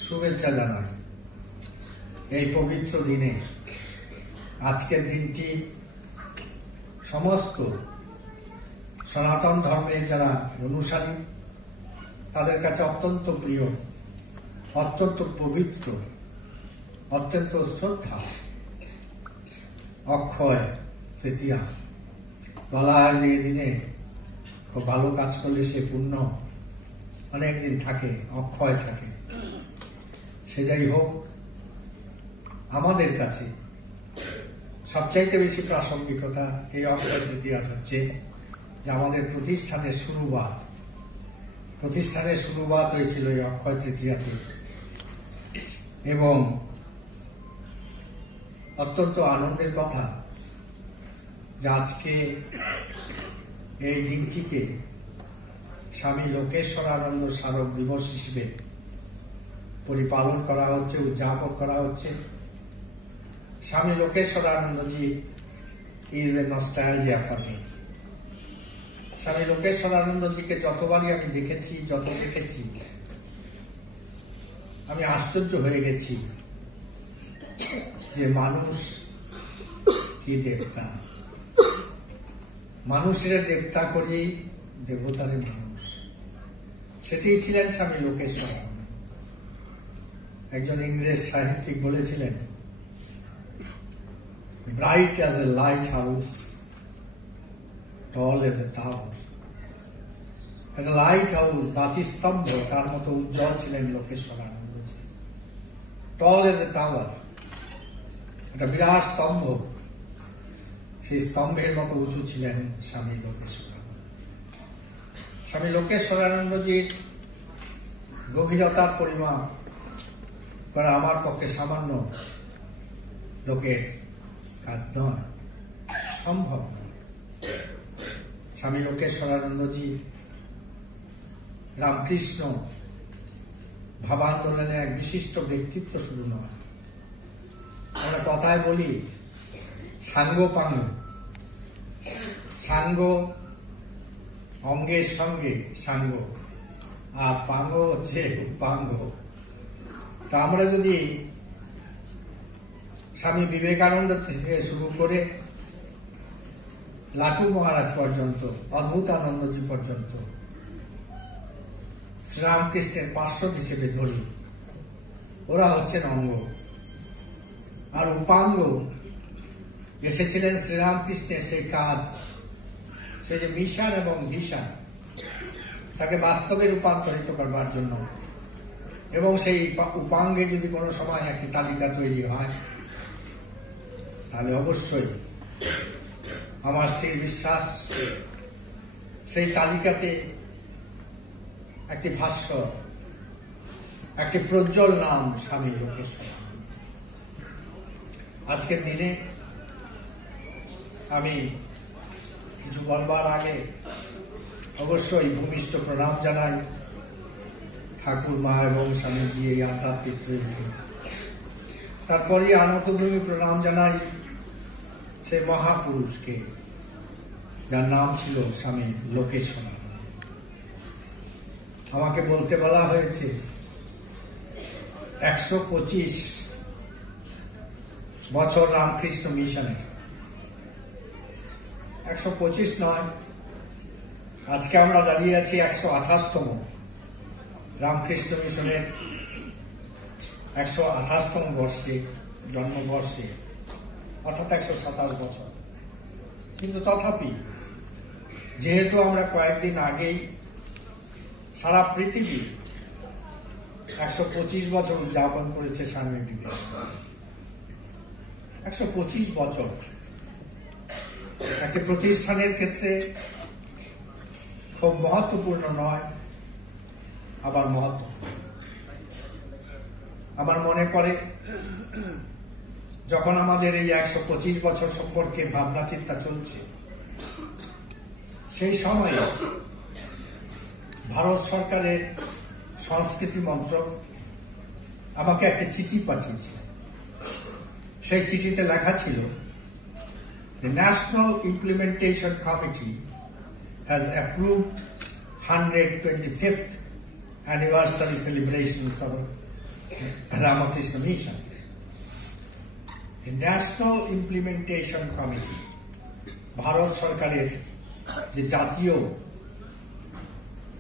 শুভেচ্ছা জানাই। এই পবিত্র দিনে, আজকের দিনটি সমস্ত সনাতন ধর্মের যারা অনুসারী তাদের কাছে অত্যন্ত প্রিয়, অত্যন্ত পবিত্র, অত্যন্ত শ্রদ্ধা। অক্ষয় তৃতীয়া বলা হয় যে দিনে খুব ভালো কাজ করলে সে পুণ্য অনেকদিন থাকে, অক্ষয় থাকে। সে যাই হোক, আমাদের কাছে সবচাইতে বেশি প্রাসঙ্গিকতা এই অক্ষয় তৃতীয়া হচ্ছে যে আমাদের প্রতিষ্ঠানের শুরুবাত হয়েছিল এই অক্ষয় তৃতীয়াতে। এবং অত্যন্ত আনন্দের কথা যে আজকে এই দিনটিকে স্বামী লোকেশ্বরানন্দ স্মারক দিবস হিসেবে পরিপালন করা হচ্ছে, উদযাপন করা হচ্ছে। Swami Lokeshwaranandaji is a nostalgia for me. Swami লোকেশ্বরানন্দজিকে যতবারই আমি দেখেছি, আমি আশ্চর্য হয়ে গেছি যে মানুষ কি দেবতা, মানুষের দেবতা করেই দেবতারে মানুষ। সেটি ছিলেন স্বামী লোকেশ্বরানন্দ। একজন ইংরেজ সাহিত্যিক বলেছিলেন, bright as a lighthouse, tall as a tower. একটা লাইট হাউস, বাতি স্তম্ভ, তার মতো উজ্জ্বল ছিলেন লোকেশ্বরানন্দজি। টল এজ এ টাওয়ার, একটা বিরাট স্তম্ভ, সেই স্তম্ভের মতো উঁচু ছিলেন স্বামী লোকেশ্বরানন্দ। স্বামী লোকেশ্বরানন্দজির গভীরতার পরিমাপ করা আমার পক্ষে সামান্য লোকের কাজ নয়, সম্ভব নয়। স্বামী লোকেশ্বরানন্দজি রামকৃষ্ণ ভাবান্দোলনে এক বিশিষ্ট ব্যক্তিত্ব শুধু নয়, আমরা কথায় বলি সাঙ্গ পাঙ্গ। সাঙ্গ অঙ্গের সঙ্গে সাঙ্গ, আর পাঙ্গ হচ্ছে উপাঙ্গ। তা আমরা যদি স্বামী বিবেকানন্দ থেকে শুরু করে লাটু মহারাজ পর্যন্ত, অদ্ভুতানন্দজি পর্যন্ত শ্রীরামকৃষ্ণের পার্শ্বদ হিসেবে ধরি, ওরা হচ্ছেন অঙ্গ। আর উপাঙ্গ এসেছিলেন শ্রীরামকৃষ্ণের সেই কাজ, সে যে মিশন এবং ভিশন, তাকে বাস্তবে রূপান্তরিত করবার জন্য। এবং সেই উপাঙ্গে যদি কোনো সময় একটি তালিকা তৈরি হয়, তাহলে অবশ্যই আমার স্থির বিশ্বাস সেই তালিকাতে একটি ভাষ্য, একটি প্রজ্জ্বল নাম স্বামী লোকেশ্বরানন্দ। আজকের দিনে আমি কিছু বলবার আগে অবশ্যই ভূমিষ্ঠ প্রণাম জানাই ঠাকুর মা এবং স্বামীজি এই আধ্যাত্মিক প্রেমকে। তারপরে আনন্দভূমি প্রণাম জানাই সেই মহাপুরুষকে যার নাম ছিল স্বামী লোকেশ্বরানন্দ। আমাকে বলতে বলা হয়েছে 125 বছর রামকৃষ্ণ মিশনের। 125 নয়, আজকে আমরা দাঁড়িয়ে আছি 128তম রামকৃষ্ণ মিশনের 128তম বর্ষে, জন্মবর্ষে, অর্থাৎ 127 বছর। কিন্তু তথাপি যেহেতু আমরা কয়েকদিন আগেই সারা পৃথিবী 125 বছর উদযাপন করেছে স্বামী বিবেকানন্দ। 125 বছর একটি প্রতিষ্ঠানের ক্ষেত্রে খুব মহত্বপূর্ণ নয়, আবার মহত্বপূর্ণ। আমার মনে পড়ে যখন আমাদের এই 125 বছর সম্পর্কে ভাবনা চিন্তা চলছে, সেই সময়ে ভারত সরকারের সংস্কৃতি মন্ত্রক আমাকে একটা চিঠি পাঠিয়েছিল। সেই চিঠিতে লেখা ছিল, The National Implementation Committee has approved 125th anniversary celebrations of Ramakrishna Mission. The National Implementation Committee, Bharat সরকারের যে জাতীয়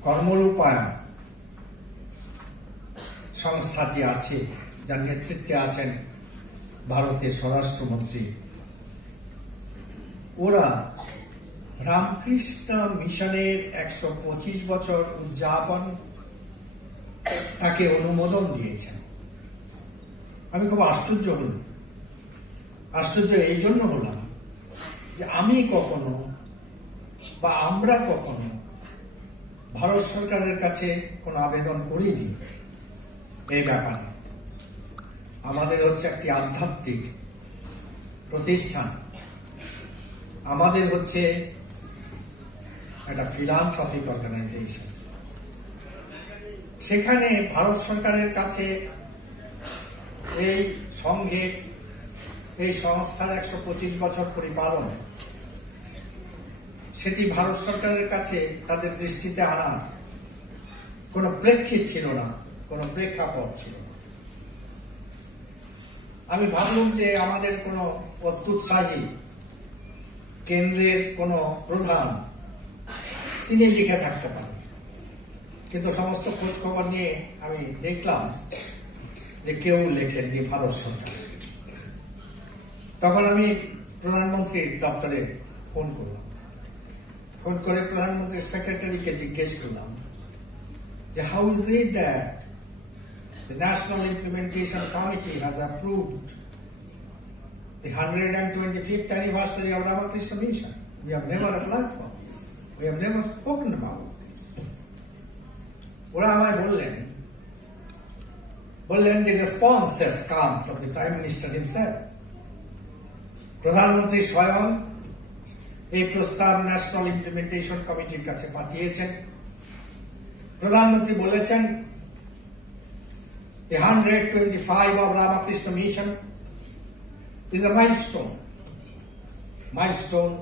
কর্মরূপায়ণ সংস্থাটি আছে, যার নেতৃত্বে আছেন ভারতের স্বরাষ্ট্রমন্ত্রী, ওরা রামকৃষ্ণ মিশনের 125 বছর উদযাপন তাকে অনুমোদন দিয়েছেন। আমি খুব আশ্চর্য হলাম। আশ্চর্য এই জন্য হলাম যে আমি কখনো বা আমরা কখনো ভারত সরকারের কাছে কোনো আবেদন করিনি এই ব্যাপারে। আমাদের হচ্ছে একটি আধ্যাত্মিক প্রতিষ্ঠান, আমাদের হচ্ছে একটা ফিলান্থ্রপিক অর্গানাইজেশন। সেখানে ভারত সরকারের কাছে এই সংঘের, এই সংস্থার 125 বছর পরিপালন, সেটি ভারত সরকারের কাছে তাদের দৃষ্টিতে আনা কোনো প্রেক্ষিত ছিল না, কোনো প্রেক্ষাপট ছিল না। আমি ভাবলাম যে আমাদের কোনো অত্যুৎসাহী কেন্দ্রের কোনো প্রধান তিনি লিখে থাকতে পারেন, কিন্তু সমস্ত খোঁজ খবর নিয়ে আমি দেখলাম যে কেউ লেখেননি ভারত সরকার। তখন আমি প্রধানমন্ত্রীর দপ্তরে ফোন করলাম। ফোন করে প্রধানমন্ত্রীর সেক্রেটারিকে জিজ্ঞেস করলাম যে how is it that the National Implementation Committee has approved the 125th anniversary of Ramakrishna Mission. We have never applied for this. We have never spoken about this. ওরা আমায় বললেন the response has come from the Prime Minister himself. প্রধানমন্ত্রী স্বয়ং এই প্রস্তাব ন্যাশনাল ইমপ্লিমেন্টেশন কমিটির কাছে পাঠিয়েছেন। প্রধানমন্ত্রী বলেছেন the 125 of Ramakrishna Mission is a milestone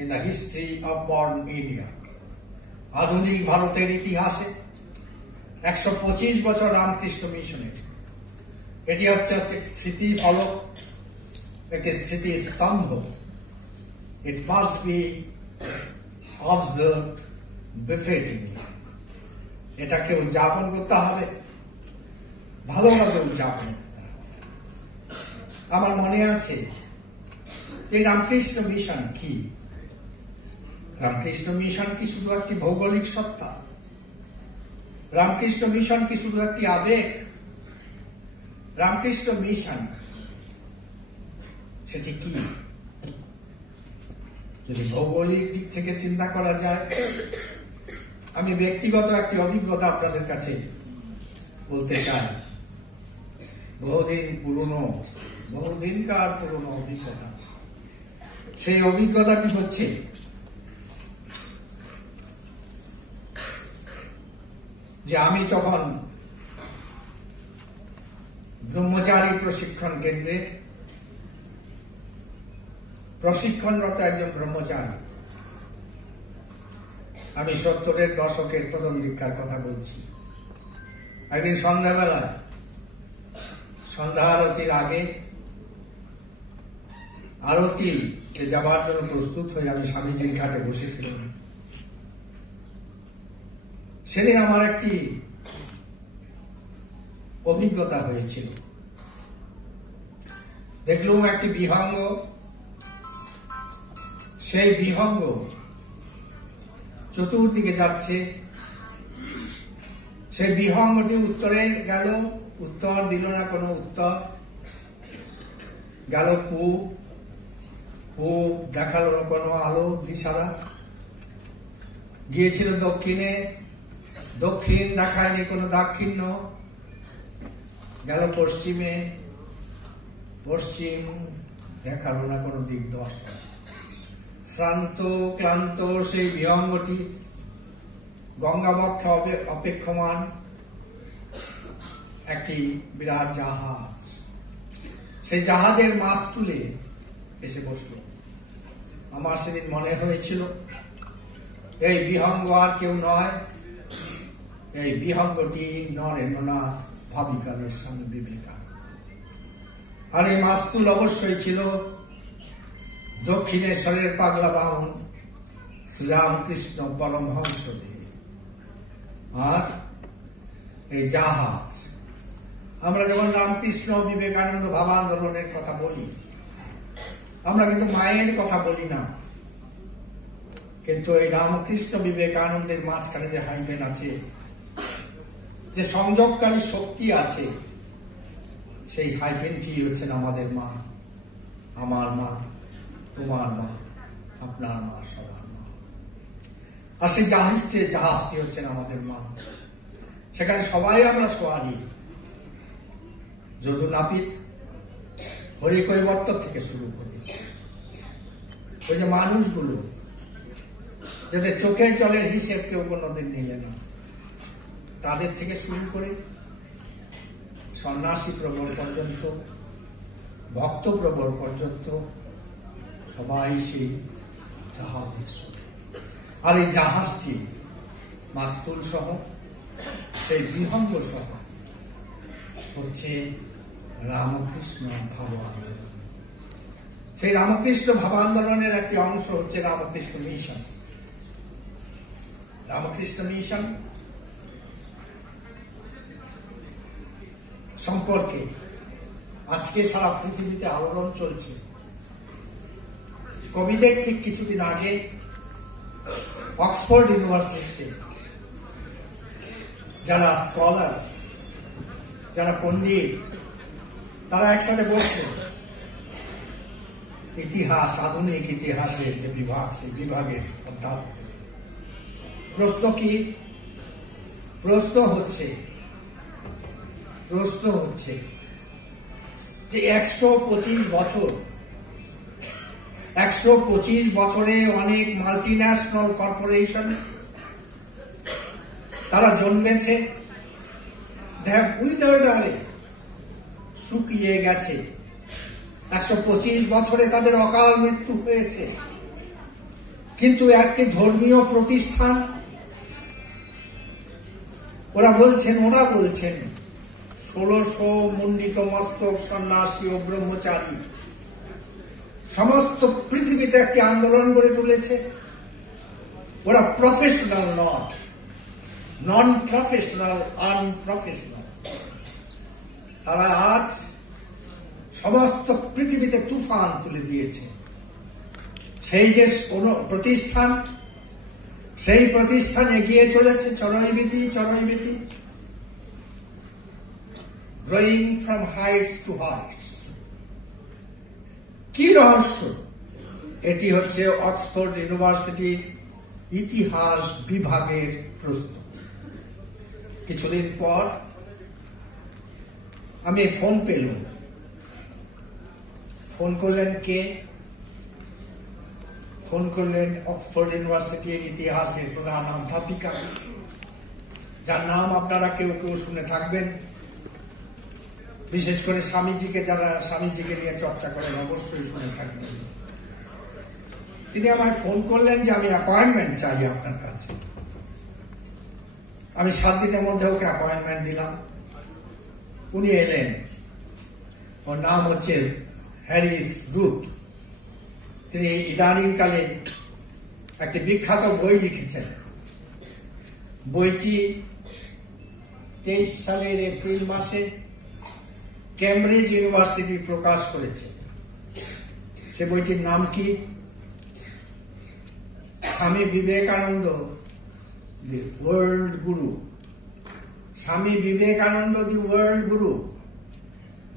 in the history of modern India. আধুনিক ভারতের ইতিহাসে 125 বছর রামকৃষ্ণ মিশনের এটি হচ্ছে স্মৃতি ফলক, একটি স্মৃতি স্তম্ভ। It must be observed befittingly. এটাকে উদযাপন করতে হবে, ভালোভাবে উদযাপন করতে হবে। আমার মনে আছে যে রামকৃষ্ণ মিশন কি? রামকৃষ্ণ মিশন কি শুধু একটি ভৌগোলিক সত্তা? রামকৃষ্ণ মিশন কি শুধু একটি আবেগ? রামকৃষ্ণ মিশন সেটি কি? যদি ভৌগোলিক দিক থেকে চিন্তা করা যায়, আমি ব্যক্তিগত একটি অভিজ্ঞতা আপনাদের কাছে বলতে চাই। বহুদিনকার পুরনো অভিজ্ঞতা। সেই অভিজ্ঞতাটি হচ্ছে যে আমি তখন ব্রহ্মচারী প্রশিক্ষণ কেন্দ্রে প্রশিক্ষণরত একজন ব্রহ্মচারী। আমি 70-এর দশকের প্রথম দিককার কথা বলছি। একদিন সন্ধ্যাবেলায়, সন্ধ্যা আরতির আগে আরতিতে যাবার জন্য প্রস্তুত হয়ে আমি স্বামীজির ঘাটে বসেছিলাম। সেদিন আমার একটি অভিজ্ঞতা হয়েছিল। দেখলুম একটি বিহঙ্গ, সেই বিহঙ্গ চতুর্দিকে যাচ্ছে। সেই বিহঙ্গটি উত্তরে গেল, উত্তর দিল না কোনো উত্তর, গেল পূব, পূব দেখালো না কোনো আলো দিশারা, গিয়েছিল দক্ষিণে, দক্ষিণ দেখায়নি কোনো দাক্ষিণ্য, গেল পশ্চিমে, পশ্চিম দেখালো না কোনো দিগদর্শন। শ্রান্ত ক্লান্ত সেই বিহঙ্গটি গঙ্গাবক্ষে অপেক্ষমান একটি বিরাট জাহাজ। সেই জাহাজের মাছ তুলে এসে বসল। আমার সেদিন মনে হয়েছিল এই বিহঙ্গ আর কেউ নয়, এই বিহঙ্গটি নরেন্দ্রনাথ ভাবিকালের স্বামী বিবেকানন্দ। আর এই মাস্তুল অবশ্যই ছিল দক্ষিণেশ্বরের পাগলা বাহন শ্রীরামকৃষ্ণ পরমহংসদেব। আর এই জাহাজ, আমরা যখন রামকৃষ্ণ বিবেকানন্দ ভাব আন্দোলনের কথা বলি, আমরা কিন্তু মায়ের কথা বলি না, কিন্তু এই রামকৃষ্ণ বিবেকানন্দের মাঝখানে যে হাইভেন আছে, যে সংযোগকারী শক্তি আছে, সেই হাইভেনটি হচ্ছেন আমাদের মা, আমার মা, তোমার মা, আপনার মা, সবার মা। আর সেই জাহাজটি হচ্ছেন আমাদের মা। সেখানে সবাই আমরা সোয়ারি, যদু নাপিত, হরিকৈবর্ত থেকে শুরু করি, ওই যে মানুষগুলো যাদের চোখের জলের হিসেব কেউ কোনোদিন নিলে না, তাদের থেকে শুরু করে সন্ন্যাসী প্রবর পর্যন্ত, ভক্ত প্রবর পর্যন্ত সবাই সেই জাহাজের সাথে। আর এই জাহাজটি মাস্তুল সহ, সেই বিহঙ্গ সহ হচ্ছে রামকৃষ্ণ ভাব আন্দোলন। সেই রামকৃষ্ণ ভাব আন্দোলনের একটি অংশ হচ্ছে রামকৃষ্ণ মিশন। রামকৃষ্ণ মিশন সম্পর্কে আজকে সারা পৃথিবীতে আলোড়ন চলছে। কবিদের ঠিক কিছুদিন আগে অক্সফোর্ড ইউনিভার্সিটিতে যারা স্কলার, যারা পণ্ডিত, তারা একসাথে বসছে ইতিহাস, আধুনিক ইতিহাসের যে বিভাগ, সেই বিভাগের অধ্যাপক। প্রশ্ন কি? প্রশ্ন হচ্ছে যে 125 বছর, 125 বছরে অনেক মাল্টিন্যাশনাল কর্পোরেশন তারা জন্মেছে, শুকিয়ে গেছে। 125 বছরে তাদের অকাল মৃত্যু হয়েছে, কিন্তু একটি ধর্মীয় প্রতিষ্ঠান, ওরা বলছেন 1600 মুন্ডিত মস্তক সন্ন্যাসী ও ব্রহ্মচারী সমস্ত পৃথিবীতে একটি আন্দোলন গড়ে তুলেছে। ওরা প্রফেশনাল নয়, নন প্রফেশনাল, আনপ্রফেশনাল। তারা আজ সমস্ত পৃথিবীতে তুফান তুলে দিয়েছে। সেই যে প্রতিষ্ঠান, সেই প্রতিষ্ঠান এগিয়ে চলেছে চরৈবীতি, growing from heights to heights। কি রহস্য? এটি হচ্ছে অক্সফোর্ড ইউনিভার্সিটির ইতিহাস বিভাগের প্রশ্ন। কিছুদিন পর আমি ফোন পেলাম। ফোন করলেন কে? ফোন করলেন অক্সফোর্ড ইউনিভার্সিটির ইতিহাসের প্রধান অধ্যাপিকা, যার নাম আপনারা কেউ কেউ শুনে থাকবেন। বিশেষ করে স্বামীজিকে, যারা স্বামীজিকে নিয়ে চর্চা করেন, অবশ্যই শুনে থাকবেন। তিনি আমায় ফোন করলেন যে আমি অ্যাপয়েন্টমেন্ট চাই আপনার কাছে। আমি 7 দিনের মধ্যে ওকে অ্যাপয়েন্টমেন্ট দিলাম। উনি এলেন। ওর নাম হচ্ছে হ্যারিস রুথ। তিনি ইদানিংকালে একটি বিখ্যাত বই লিখেছেন। বইটি 23 সালের এপ্রিল মাসে কেমব্রিজ ইউনিভার্সিটি প্রকাশ করেছে। সে বইটির নাম কি? Swami Vivekananda the world Guru. Swami Vivekananda the world গুরু।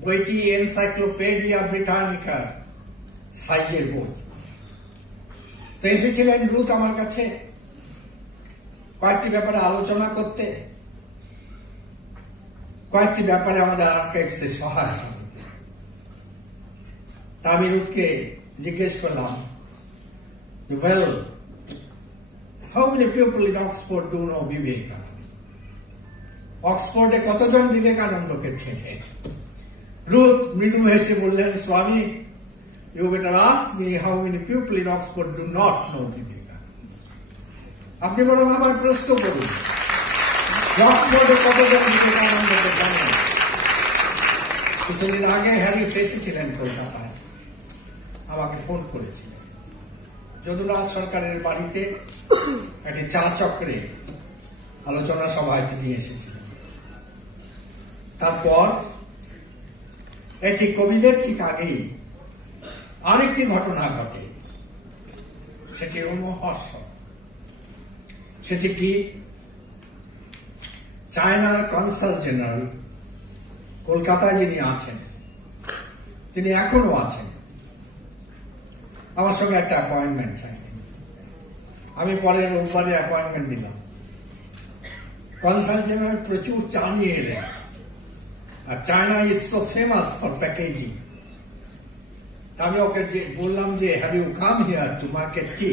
বইটি এনসাইক্লোপিডিয়া ব্রিটানিকার সাইজের বই। তো এসেছিলেন রুথ আমার কাছে কয়েকটি ব্যাপারে আলোচনা করতে, কয়েকটি ব্যাপারে আমাদের আর্কাইভসে সহায়তা করতে। তা আমি রুথকে জিজ্ঞেস করলাম, well, how many people in Oxford do know Vivekananda? অক্সফোর্ডে কতজন বিবেকানন্দকে চেনে? রুথ মৃদু হেসে বললেন, Swami, you better ask me how many people in Oxford do not know Vivekananda. আপনি বরং আমার প্রশ্ন করুন, অক্সফোর্ডে কতজন বিবেকানন্দকে জানেন? কিছুদিন আগে হ্যারিস এসেছিলেন কলকাতায়, আমাকে ফোন করেছিলেন। যদুনাথ সরকারের বাড়িতে একটি চা চক্রে আলোচনা সভায় তিনি এসেছিলেন। তারপর এটি কোভিডের ঠিক আগেই আরেকটি ঘটনা ঘটে, সেটি রোমহর্ষক। সেটি কি, চায়নার কনসাল জেনারেল কলকাতায় যিনি আছেন, তিনি এখনো আছেন, আমার সঙ্গে একটা অ্যাপয়েন্টমেন্ট চাইলেন। আমি পরের রোববারে অ্যাপয়েন্টমেন্ট দিলাম। কনসাল জেনারেল প্রচুর চা নিয়ে এলেন, আর China is so famous for packaging. আমি ওকে বললাম যে, have you come here to market tea?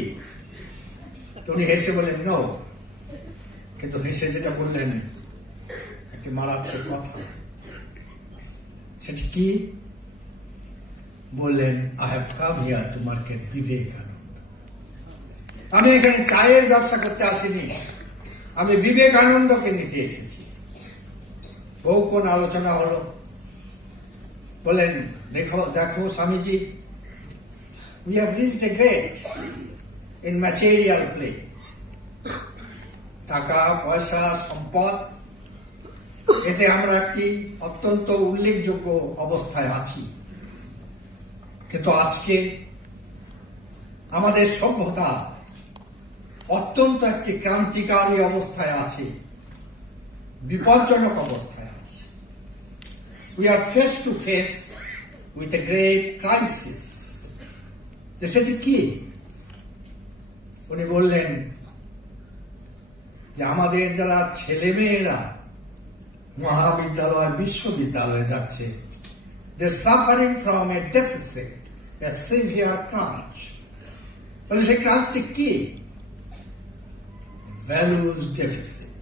তো উনি হেসে বললেন, নো। কিন্তু হেসে যেটা বললেন একটি মারাত্মক কথা। সেটি কি? বললেন, I have come here to market Vivekananda. আমি এখানে চায়ের ব্যবসা করতে আসিনি, আমি বিবেকানন্দকে নিতে এসেছি। বহুক্ষণ আলোচনা হলো। বলেন, দেখো দেখো Swamiji, we have reached a grade in material play. টাকা পয়সা সম্পদ, এতে আমরা একটি অত্যন্ত উল্লেখযোগ্য অবস্থায় আছি। কিন্তু আজকে আমাদের সভ্যতা অত্যন্ত একটি ক্রান্তিকারী অবস্থায় আছে, বিপজ্জনক অবস্থায় আছে। We are face to face with a great crisis. সেটি কি? উনি বললেন যে আমাদের যারা ছেলে মেয়েরা মহাবিদ্যালয় বিশ্ববিদ্যালয়ে যাচ্ছে, they are suffering from a deficit, a severe crunch. বলে সেই ক্রাঞ্চটি কি? Values deficit.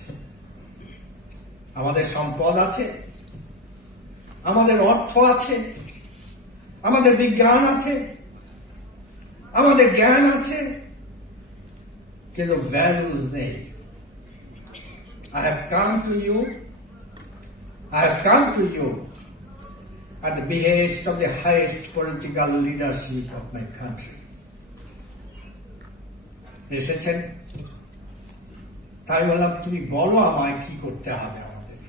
আমাদের সম্পদ আছে, আমাদের অর্থ আছে, আমাদের বিজ্ঞান আছে, আমাদের জ্ঞান আছে, কিন্তু ভ্যালুজ নেই। I have come to you at the behest of the highest political leadership of my country. এসেছেন, তাই বললাম, তুমি বলো আমায় কি করতে হবে আমাদের।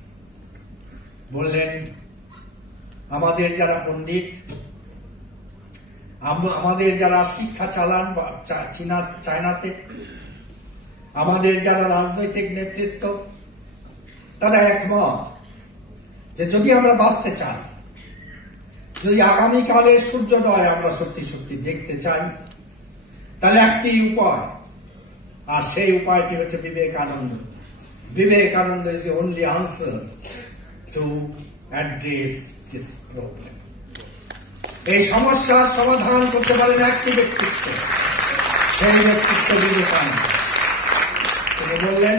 বললেন, আমাদের যারা পণ্ডিত, আমাদের যারা শিক্ষা চালান চায়নাতে, আমাদের যারা রাজনৈতিক নেতৃত্ব, তারা একমত যে যদি আমরা বাঁচতে চাই, যদি আগামীকালের সূর্যোদয় আমরা সত্যি সত্যি দেখতে চাই, তাহলে একটি উপায়, আর সেই উপায়টি হচ্ছে Vivekananda. Vivekananda is the only answer to address this problem. এই সমস্যার সমাধান করতে পারেন একটি ব্যক্তিত্ব, সেই ব্যক্তিত্ব বিবেকানন্দ। তিনি বললেন,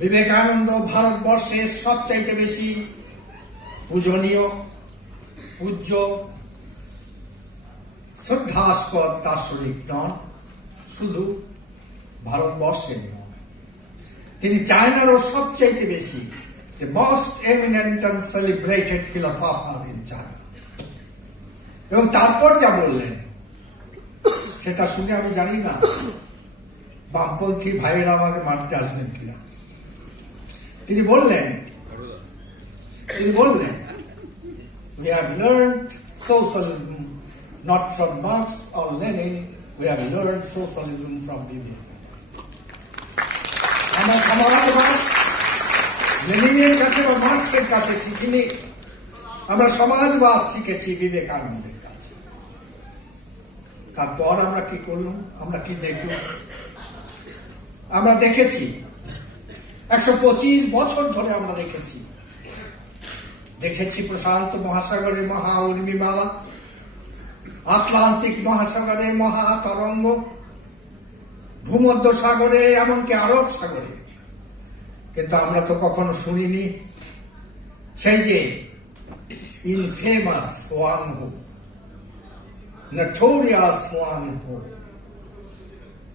বিবেকানন্দ ভারতবর্ষের সবচাইতে বেশি পূজনীয়, পূজ্য, শ্রদ্ধাস্পদ দার্শনিক নন, শুধু ভারতবর্ষের নন, তিনি চায়নারও সবচাইতে বেশি, the most eminent and celebrated philosopher in China। এবং তারপর যা বললেন সেটা শুনে আমি জানি না বামপন্থী ভাইয়েরা আমাকে মারতে আসবেন কিনা। তিনি বললেন, we have learned socialism not from Marx or Lenin, we have learned socialism from Vivekananda. আমরা সমাজবাদ লেনিনের কাছে বা মার্ক্সের কাছে শিখিনি, আমরা সমাজবাদ শিখেছি বিবেকানন্দের কাছে। তারপর আমরা কি করলাম, আমরা কি দেখলাম? আমরা দেখেছি 125 বছর ধরে আমরা দেখেছি প্রশান্ত মহাসাগরে মহা উর্মিমালা, আটলান্টিক মহাসাগরে মহা তরঙ্গ, ভূমধ্য সাগরে, এমনকি আরব সাগরে। কিন্তু আমরা তো কখনো শুনিনি সেই যে infamous Huang Ho, notorious Huang Ho,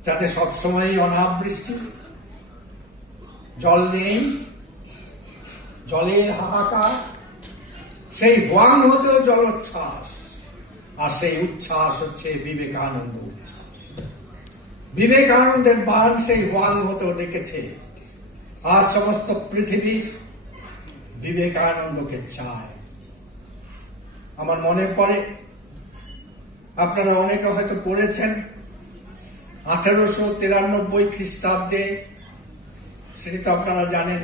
যাতে সবসময় অনাবৃষ্টি, জল নেই, জলের হাহাকার, সেই হুয়াং হতেও জলোচ্ছ্বাস, আর সেই উচ্ছ্বাস হচ্ছে বিবেকানন্দ উচ্ছ্বাস। বিবেকানন্দের বাণ সেই হুয়াং হতেও ডেকেছে। আজ সমস্ত পৃথিবী বিবেকানন্দকে চায়। আমার মনে পড়ে, আপনারা অনেকে হয়তো পড়েছেন, 1893 খ্রিস্টাব্দে, সেটি তো আপনারা জানেন,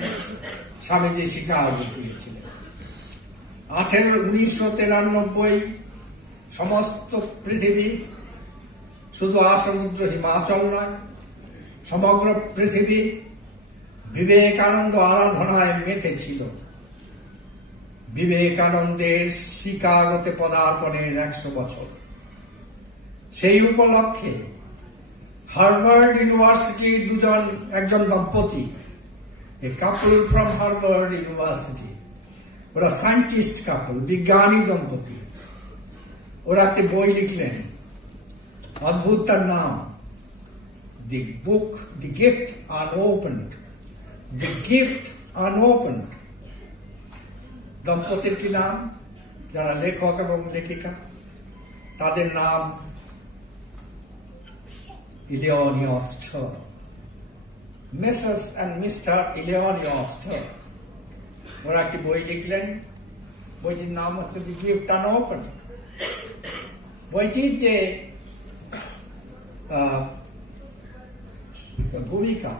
স্বামীজি শিকাগো গিয়েছিলেন। 1993 সমস্ত পৃথিবী, শুধু আসমুদ্র হিমাচল নয়, সমগ্র পৃথিবী বিবেকানন্দ আরাধনায় মেতেছিল। বিবেকানন্দের শিকাগোতে পদার্পণের 100 বছর। সেই উপলক্ষে হার্ভার্ড ইউনিভার্সিটির একজন দম্পতি, এ কাপল ফ্রম হার্ভার্ড ইউনিভার্সিটি, ওরা সায়েন্টিস্ট কাপল, বিজ্ঞানী দম্পতি, ওরা একটি বই লিখলেন, অদ্ভুত তার নাম, দি বুক দি গিফট আনওপেন্ড। The gift আনওপেন্ড। দম্পতির কি নাম? যারা লেখক এবং লেখিকা, তাদের নাম ইলিয়নিয়াস টার্নার, মিসেস অ্যান্ড মিস্টার ইলিয়নিয়াস টার্নার। ওরা একটি বই লিখলেন, বইটির নাম হচ্ছে দি গিফট আনওপেন্ড। বইটির যে ভূমিকা,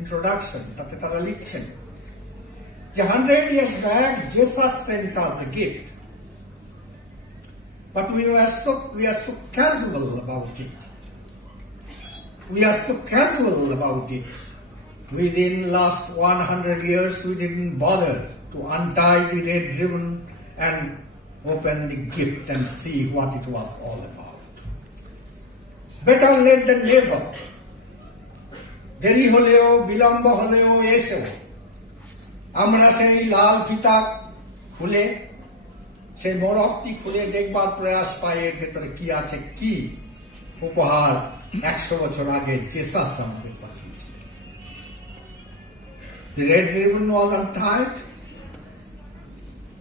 ইন্ট্রোডাকশন, তাতে তারা লিখছেন যে 100 years back Jesus sent us a gift, but we are so casual about it. We are so casual about it. Within last 100 years, we didn't bother to untie the red ribbon and open the gift and see what it was all about. Better late than never. দেরি হলেও, বিলম্ব হলেও এসেও আমরা সেই লাল ফিতা খুলে, সেই মোড়কটি খুলে দেখবার প্রয়াস পাই এর ভেতরে কি আছে, কি উপহার 100 বছর আগে জেসাস আমাদের পাঠিয়েছিলেন। The red ribbon was untied,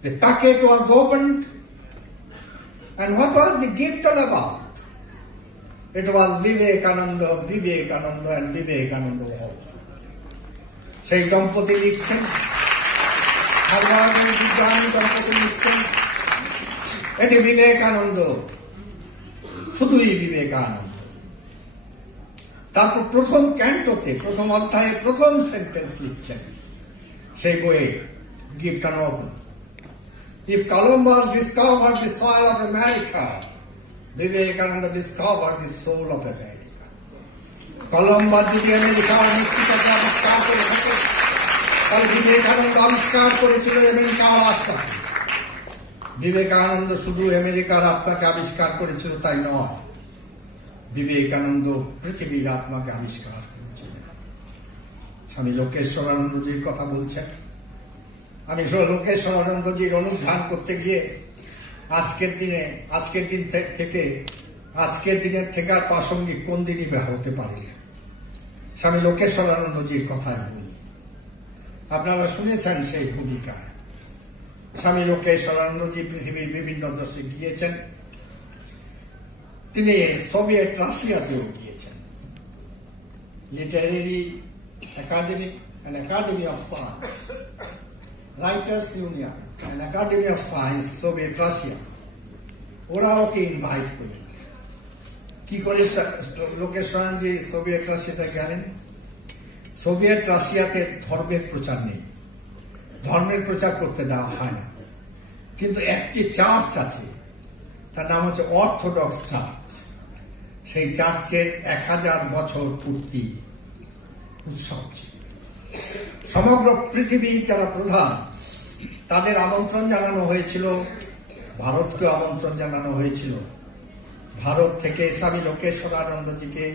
the packet was opened, and what was the gift all about? It was Vivekananda, Vivekananda and Vivekananda also. সেই দম্পতি লিখছেন, হার্ভার্ডের বিজ্ঞানী দম্পতি লিখছেন, এটি বিবেকানন্দ, শুধুই বিবেকানন্দ। তারপর প্রথম ক্যান্টোতে, প্রথম অধ্যায়ে প্রথম সেন্টেন্স লিখছেন সেই বইয়ে, gift আনওপেন্ড। If Columbus discovered the soil of America, Vivekananda discovered the soul of America. Columbus যদি আমেরিকার মৃত্তিকাকে আবিষ্কার করে থাকে, তাহলে বিবেকানন্দ আবিষ্কার করেছিল আমেরিকার আত্মা। বিবেকানন্দ শুধু আমেরিকার আত্মাকে আবিষ্কার করেছিল তাই নয়, বিবেকানন্দ পৃথিবীর আত্মাকে আবিষ্কার করেছিলেন। স্বামী লোকেশ্বরানন্দজির কথা বলছেন। আমি লোকেশ্বরানন্দজির অনুধান করতে গিয়ে আজকের দিনের থেকে আর প্রাসঙ্গিক কোন দিনই হতে পারে। স্বামী লোকেশ্বরানন্দজির কথায় বলি, আপনারা শুনেছেন সেই ভূমিকায়। স্বামী লোকেশ্বরানন্দজি পৃথিবীর বিভিন্ন দেশে গিয়েছেন। তিনি সোভিয়েত রাশিয়াতেও গিয়েছেন। Literary academy, an Academy of Science, Writers Union, an Academy of Science, Soviet Russia, ওরা ওকে ইনভাইট করলেন। কি করে লোকেশ্বরানন্দজি সোভিয়েত রাশিয়াতে গেলেন? সোভিয়েত রাশিয়াতে ধর্মের প্রচার নেই, ধর্মের প্রচার করতে দেওয়া হয় না, কিন্তু একটি চার্চ আছে, তার নাম হচ্ছে অর্থোডক্স চার্চ। সেই চার্চের 1000 বছর পূর্তি উৎসব ছিল। সমগ্র পৃথিবীর যারা প্রধান, তাদের আমন্ত্রণ জানানো হয়েছিল, ভারতকে আমন্ত্রণ জানানো হয়েছিল। ভারত থেকে স্বামী লোকেশ্বরানন্দজিকে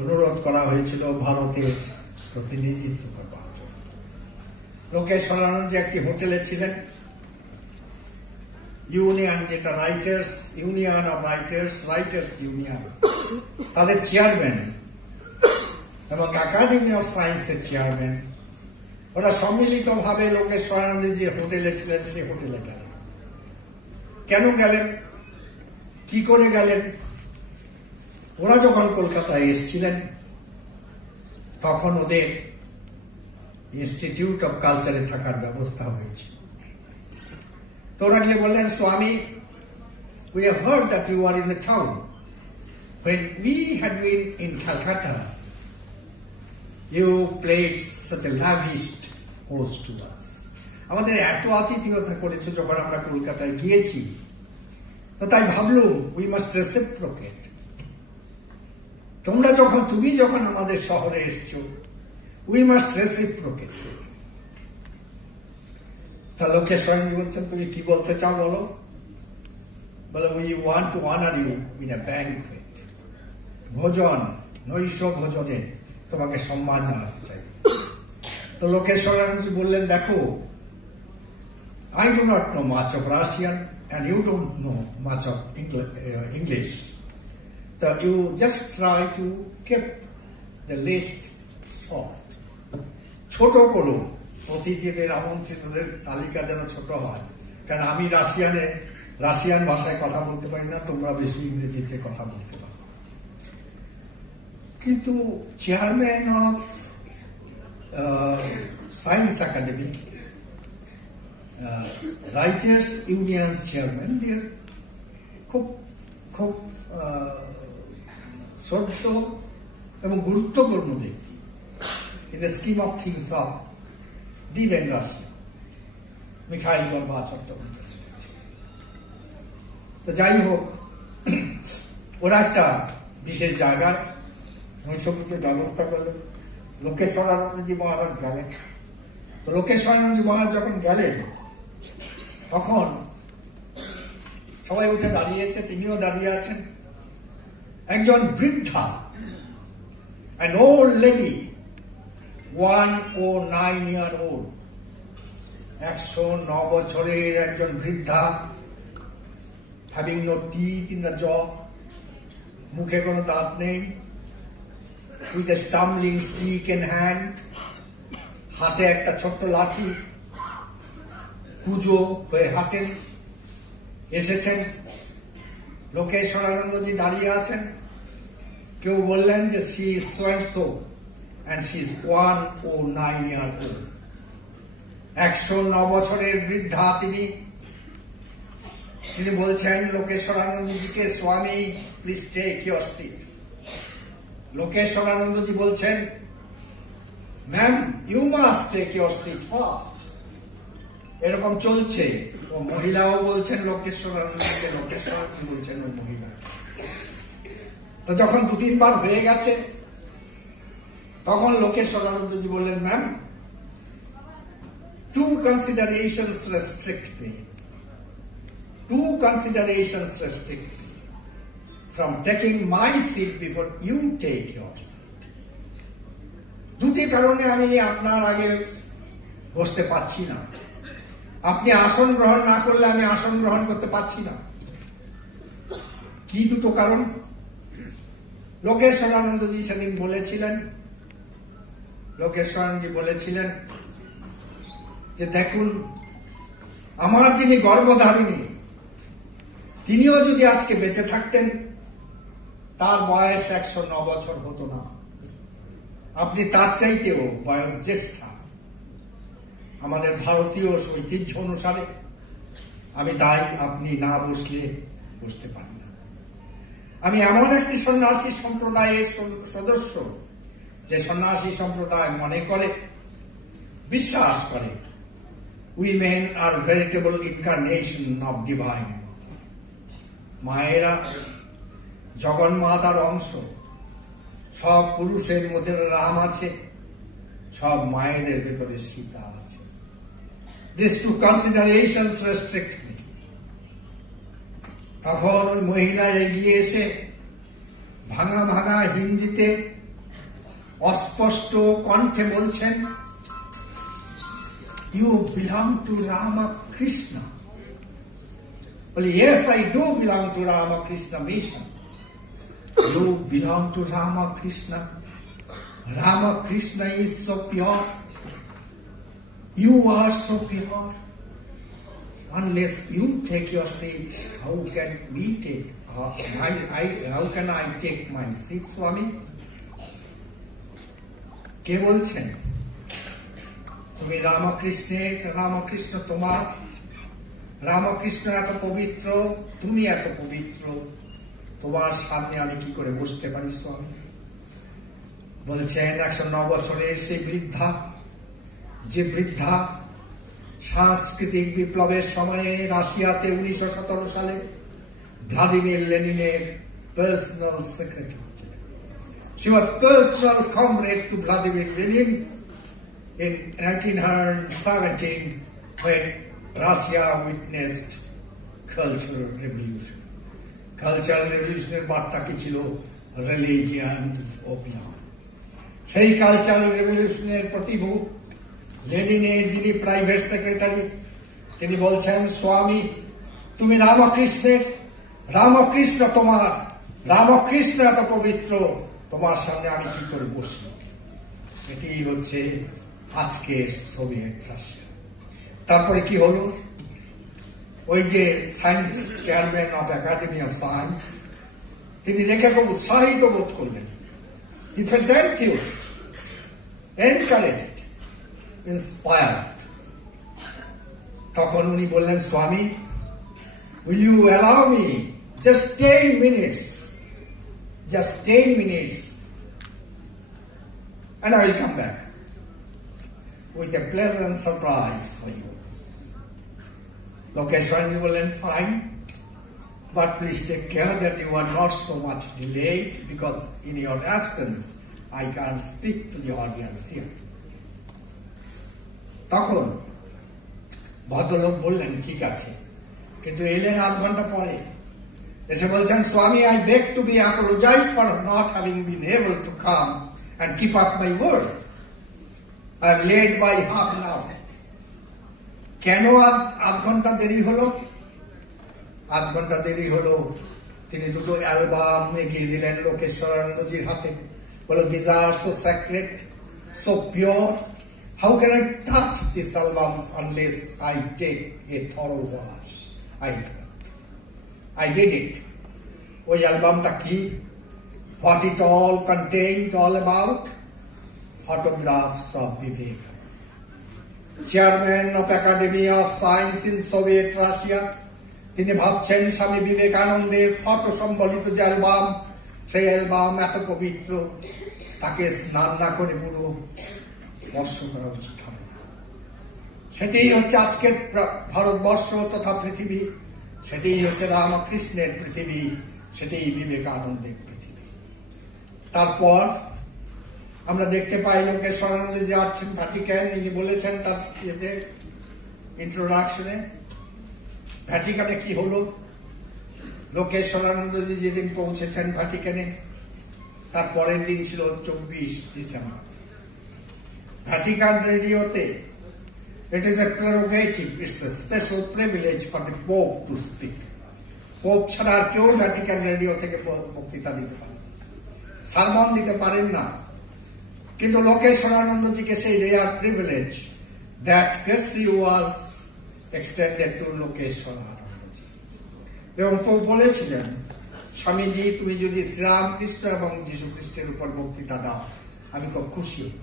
অনুরোধ করা হয়েছিল ভারতের প্রতিনিধিত্ব করবার জন্য। লোকেশ্বরানন্দজি একটি হোটেলে ছিলেন। ইউনিয়ন, যেটা writers union of writers union, তাদের চেয়ারম্যান এবং একাডেমি অফ সায়েন্সের চেয়ারম্যান, ওরা সম্মিলিতভাবে লোকেশ্বরানন্দ যে হোটেলে ছিলেন সেই হোটেলে গেলেন। কেন গেলেন, কি করে গেলেন? ওরা যখন কলকাতায় এসেছিলেন তখন ওদের ইনস্টিটিউট অফ কালচারে থাকার ব্যবস্থা হয়েছিল। তো ওরা গিয়ে বললেন, স্বামী, we have heard that you are in the town. When we had been in Calcutta, you played such a lavish host to us. আমাদের এত আতিথেয়তা করেছো যখন আমরা কলকাতায় গিয়েছি, তো তাই ভাবলুম we must reciprocate. তুমি যখন আমাদের শহরে এসছো, we must reciprocate. তা লোকেশ্বরানন্দ বলছেন, তুমি কি বলতে চাও বলো? বলে, we want to honor you in a banquet. ভোজন, নৈশ ভোজনে তোমাকে সম্মান জানাতে চাই। তো লোকেশ্বরানন্দ বললেন, দেখো, I do not know much of Russian and you don't know much of English. So you just try to keep the list short. ছোট করো, অতিথিদের আমন্ত্রিতদের তালিকা যেন ছোট হয়, কারণ আমি রাশিয়ান ভাষায় কথা বলতে পারি না, তোমরা বেশি ইংরেজিতে কথা বলতে পারো। কিন্তু chairman of science academy, writers union chairman, খুব খুব শ্রদ্ধেয় এবং গুরুত্বপূর্ণ ব্যক্তি in the scheme of things of deep and Russia, Mikhail Gorbachev the president. তো যাই হোক, ওরা একটা বিশেষ জায়গায় নৈশভোজের ব্যবস্থা করলেন। লোকেশ্বরানন্দজি মহারাজ গেলেন। তো লোকেশ্বরানন্দজি মহারাজ যখন গেলেন, তখন সবাই উঠে দাঁড়িয়েছে, তিনিও দাঁড়িয়ে আছেন। একজন বৃদ্ধা, an old lady, 109-year-old, 109 বছরের একজন বৃদ্ধা, having no teeth in the jaw, মুখে কোনো দাঁত নেই, with a stumbling stick in hand, হাতে একটা ছোট্ট লাঠি, কুজো হয়ে হাঁটেন, এসেছেন। লোকেশ্বরানন্দজি দাঁড়িয়ে আছেন। কেউ বললেন যে she is so and so and she is 109-year-old, 109 বছরের বৃদ্ধা তিনি বলছেন লোকেশ্বরানন্দজিকে, Swami, please take your seat. Lokeshwaranandaji বলছেন, ma'am, you must take your seat first. এরকম চলছে। ও মহিলাও বলছেন লোকেশ্বরানন্দজিকে, লোকেশ্বরানন্দ বলছেন ওই মহিলা। তো যখন 2-3 বার হয়ে গেছে, তখন লোকেশ্বরানন্দজি বললেন, ma'am, 2 considerations restrict me. 2 considerations restrict me from taking my seat before you take your seat. 2টি কারণে আমি আপনার আগে বসতে পাচ্ছি না। আপনি আসন গ্রহণ না করলে আমি আসন গ্রহণ করতে পাচ্ছি না। কি 2টো কারণ? লোকেশ্বরানন্দজি সেদিন বলেছিলেন, লোকেশ্বরানন্দজি বলেছিলেন যে দেখুন, আমার যিনি গর্ভধারিণী, তিনিও যদি আজকে বেঁচে থাকতেন, তার বয়স 109 বছর হতো না। আপনি তার চাইতেও বয়োজ্যেষ্ঠা। আমাদের ভারতীয় ঐতিহ্য অনুসারে আমি তাই আপনি না বসলে বসতে পারি না। আমি এমন একটি সন্ন্যাসী সম্প্রদায়ের সদস্য, যে সন্ন্যাসী সম্প্রদায় মনে করে, বিশ্বাস করে, women are veritable incarnation of divine. মায়েরা জগন্মাতার অংশ। সব পুরুষের মধ্যে রাম আছে, সব মায়েদের ভেতরে সীতা আছে। These 2 considerations restrict me. তখন ওই মহিলা এগিয়ে এসে ভাঙা ভাঙা হিন্দিতে অস্পষ্ট কণ্ঠে বলছেন, You belong to Ramakrishna. Well, yes, I do belong to Ramakrishna Mission. You belong to Ramakrishna. Ramakrishna is so pure. You are so pure. Unless you take your seat, how can we take? How can I take my seat, Swami? কে বলছেন তুমি রামকৃষ্ণের, রামকৃষ্ণ তোমার, রামকৃষ্ণ এত পবিত্র, তুমি এত পবিত্র, তোমার সামনে আমি কি করে বসতে পারি স্বামী? বলছেন 109 বছরের সেই বৃদ্ধা, যে বৃদ্ধা সাংস্কৃতিক বিপ্লবের সময়ে রাশিয়াতে 1917 সালে ভ্লাদিমির লেনিনের পার্সোনাল সেক্রেটারি ছিলেন। She was personal comrade to Vladimir Lenin in 1917 when Russia witnessed cultural revolution. Cultural revolution এর বার্তা কি ছিল? Religion is opium. সেই কালচারাল রেভলিউশনের প্রতিভূত লেনিনের যিনি প্রাইভেট সেক্রেটারি, তিনি বলছেন স্বামী তুমি রামকৃষ্ণের, রামকৃষ্ণ তোমার, রামকৃষ্ণ এত পবিত্র, তোমার সামনে আমি কি করে বসি? এটি হচ্ছে আজকের সোভিয়েত রাশিয়া। তারপরে কি হলো? ওই যে science chairman of academy of science, তিনি দেখে খুব উৎসাহিত বোধ করলেন। He felt enthused, encouraged, inspired. তখন উনি বললেন স্বামী will you allow me just 10 minutes, just 10 minutes and I will come back with a pleasant surprise for you. Lokeshwaran বললেন fine, but please take care that you are not so much delayed because in your absence I can't speak to the audience here. তখন ভদ্রলোক বললেন ঠিক আছে, কিন্তু এলেন আধ ঘন্টা পরে, এসে বলছেন স্বামী I beg to be apologized for not having been able to come and keep up my word. I am late by half an hour. কেন আধ ঘন্টা দেরি হলো? আধ ঘন্টা দেরি হলো, তিনি দুটো অ্যালবাম এগিয়ে দিলেন লোকেশ্বরানন্দজির হাতে। বলে these are so sacred, so pure. How can I touch these albums unless I take a thorough wash? I did it. ওই অ্যালবামটা কি? What it all contained, all about? Photographs of Vivekananda, chairman of Academy of Science in Soviet Russia. তিনি ভাবছেন স্বামী বিবেকানন্দের ফটো সম্বলিত যে অ্যালবাম, সেই অ্যালবাম এত পবিত্র, তাকে স্নান না করে পুরো স্পর্শ করা উচিত হবে না। সেটাই হচ্ছে আজকের ভারতবর্ষ তথা পৃথিবী, সেটাই হচ্ছে রামকৃষ্ণের পৃথিবী, সেটাই বিবেকানন্দের পৃথিবী। তারপর আমরা দেখতে পাই লোকেশ্বরানন্দ যে আছেন ভ্যাটিকান, ইনি বলেছেন তার ইন্ট্রোডাকশনে ভ্যাটিকানে কি হলো। লোকেশ্বরানন্দজি যেদিন পৌঁছেছেন ভ্যাটিকানে, তার পরের দিন ছিল 24 ডিসেম্বর। ভ্যাটিকান রেডিওতে it is a prerogative, it's a special privilege for the Pope to speak. Pope ছাড়া আর কেউ ভ্যাটিকান রেডিও থেকে বক্তৃতা দিতে পারে, সারমন দিতে পারেন না। কিন্তু লোকেশ্বরানন্দজিকে সেই rare privilege, that courtesy was extended to Lokeshwaranandaji. এবং পোপ বলেছিলেন স্বামীজি তুমি যদি শ্রীরামকৃষ্ণ এবং যীশু খ্রিস্টের উপর বক্তৃতা দাও আমি খুব খুশি হব।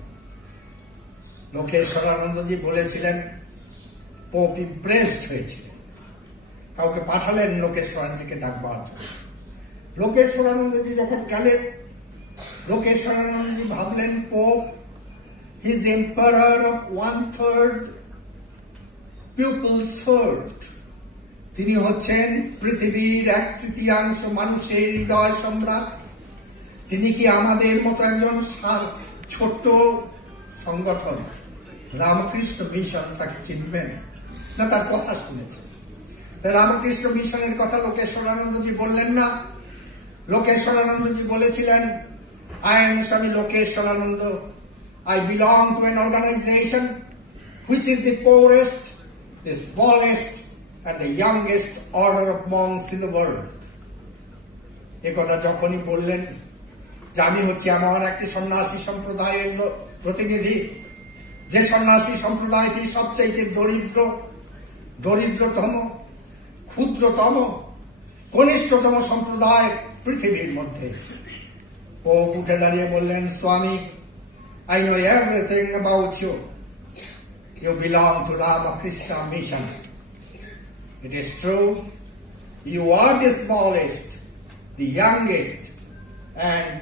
লোকেশ্বরানন্দজি বলেছিলেন, পোপ ইমপ্রেসড হয়েছিলেন, কাউকে পাঠালেন লোকেশ্বরানন্দজিকে ডাকবার জন্য। লোকেশ্বরানন্দজি যখন গেলেন, লোকেশ্বরানন্দজি ভাবলেন Pope he is the emperor of 1/3 people's heart, তিনি হচ্ছেন পৃথিবীর 1/3 মানুষের হৃদয় সম্রাট। তিনি কি আমাদের মতো একজন ছোট্ট সংগঠন রামকৃষ্ণ মিশন তাকে চিনবেন না? তার কথা শুনেছেন। রামকৃষ্ণ মিশনের কথা লোকেশ্বরানন্দজি বললেন না। লোকেশ্বরানন্দজি বলেছিলেন I am Swami Lokeshwarananda. I belong to an organization which is the poorest, the smallest and the youngest order of monks in the world. একথা যখনই বললেন যে আমি হচ্ছি এমন একটি সন্ন্যাসী সম্প্রদায়ের প্রতিনিধি, যে সন্ন্যাসী সম্প্রদায়টি সবচাইতে দরিদ্রতম, ক্ষুদ্রতম, কনিষ্ঠতম সম্প্রদায় পৃথিবীর মধ্যে, ও উঠে দাঁড়িয়ে বললেন, স্বামী, I know everything about you. You belong to Ramakrishna Mission. It is true, you are the smallest, the youngest, and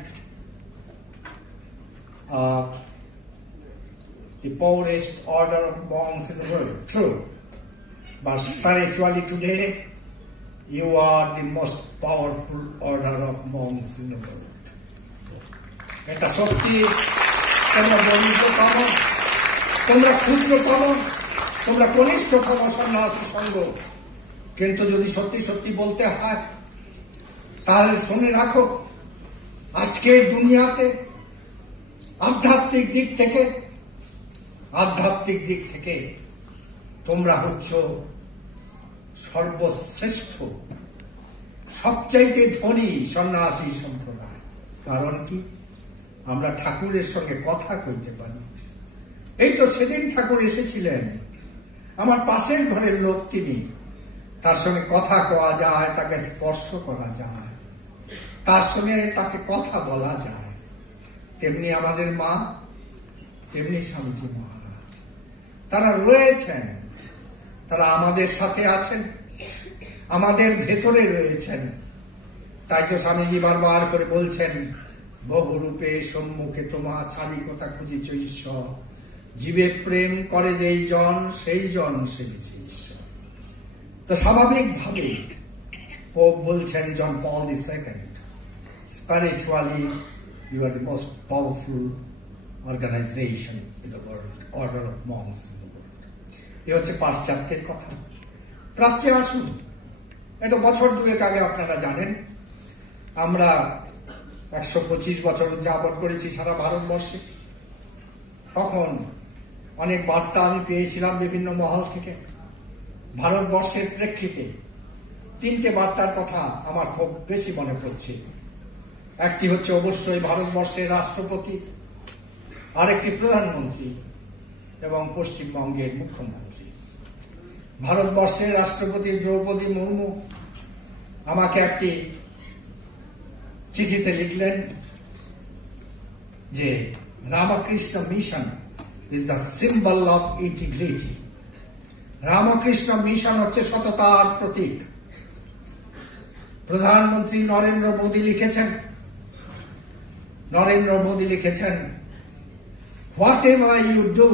the poorest order of monks in the world. True. But spiritually today, you are the most powerful order of monks in the world. এটা সত্যি, তোমরা দরিদ্রতম, তোমরা ক্ষুদ্রতম, তোমরা কনিষ্ঠতম সন্ন্যাসী সঙ্গ, কিন্তু যদি সত্যি সত্যি বলতে হয় তাহলে শুনে রাখো, আজকের দুনিয়াতে আধ্যাত্মিক দিক থেকে তোমরা হচ্ছ সর্বশ্রেষ্ঠ, সবচাইতে ধনী সন্ন্যাসী সম্প্রদায়। কারণ কি? আমরা ঠাকুরের সঙ্গে কথা কইতে পারি। এই তো সেদিন ঠাকুর এসেছিলেন, আমার পাশের ঘরের লোক তিনি, তার সঙ্গে কথা কওয়া যায়, তাকে স্পর্শ করা যায়, তার সঙ্গে তাকে কথা বলা যায়। তেমনি আমাদের মা, তেমনি স্বামীজি মহারাজ, তারা রয়েছেন, তারা আমাদের সাথে আছেন, আমাদের ভেতরে রয়েছেন। তাই তো স্বামীজি বারবার করে বলছেন, বহুরূপে সম্মুখে তোমা ছাড়ি কথা খুঁজিছ ঈশ্বর, জীবে প্রেম করে যেই জন, সেই জন সেবিছে ঈশ্বর। তো স্বাভাবিকভাবে পোপ বলছেন, জন পল II, spiritually you are the most powerful organization in the world, order of monks in the world. এ হচ্ছে পাশ্চাত্যের কথা। প্রাচ্যে আসুন। এত বছর দুয়েক আগে আপনারা জানেন আমরা 125 বছর উদযাপন করেছি সারা ভারতবর্ষে। তখন অনেক বার্তা আমি পেয়েছিলাম বিভিন্ন মহল থেকে। ভারতবর্ষের প্রেক্ষিতে 3টে বার্তার কথা আমার খুব বেশি মনে পড়ছে। একটি হচ্ছে অবশ্যই ভারতবর্ষের রাষ্ট্রপতি, আরেকটি প্রধানমন্ত্রী এবং পশ্চিমবঙ্গের মুখ্যমন্ত্রী। ভারতবর্ষের রাষ্ট্রপতি দ্রৌপদী মুর্মু আমাকে একটি চিঠিতে লিখলেন যে Ramakrishna mission is the symbol of integrity. Ramakrishna mission হচ্ছে সততার প্রতীক। প্রধানমন্ত্রী নরেন্দ্র মোদী লিখেছেন, whatever you do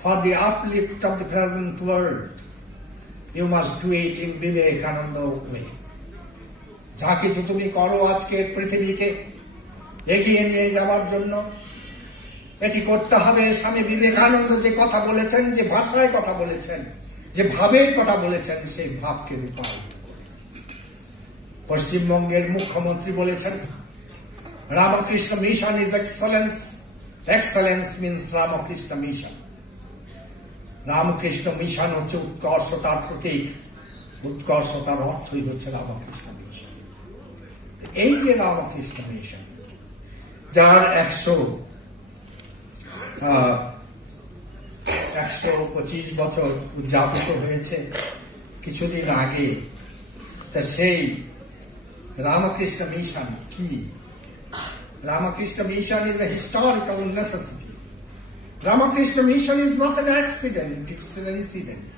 for the uplift of the present world, you must do it in Vivekananda way. যা কিছু তুমি করো আজকে পৃথিবীকে এগিয়ে নিয়ে যাওয়ার জন্য, এটি করতে হবে স্বামী বিবেকানন্দ যে কথা বলেছেন, যে ভাষায় কথা বলেছেন, যে ভাবের কথা বলেছেন, সেই ভাবকে রূপায়িত করে। পশ্চিমবঙ্গের মুখ্যমন্ত্রী বলেছেন, Ramakrishna mission is excellence, excellence means Ramakrishna mission. Ramakrishna mission হচ্ছে উৎকর্ষতার প্রতীক, উৎকর্ষতার অর্থই হচ্ছে রামকৃষ্ণ মিশন। এই যে রামকৃষ্ণ মিশন, যার 125 বছর উদযাপিত হয়েছে কিছুদিন আগে, তা সেই রামকৃষ্ণ মিশন কি? Ramakrishna Mission is a historical necessity. Ramakrishna Mission is not an accident, it's an incident.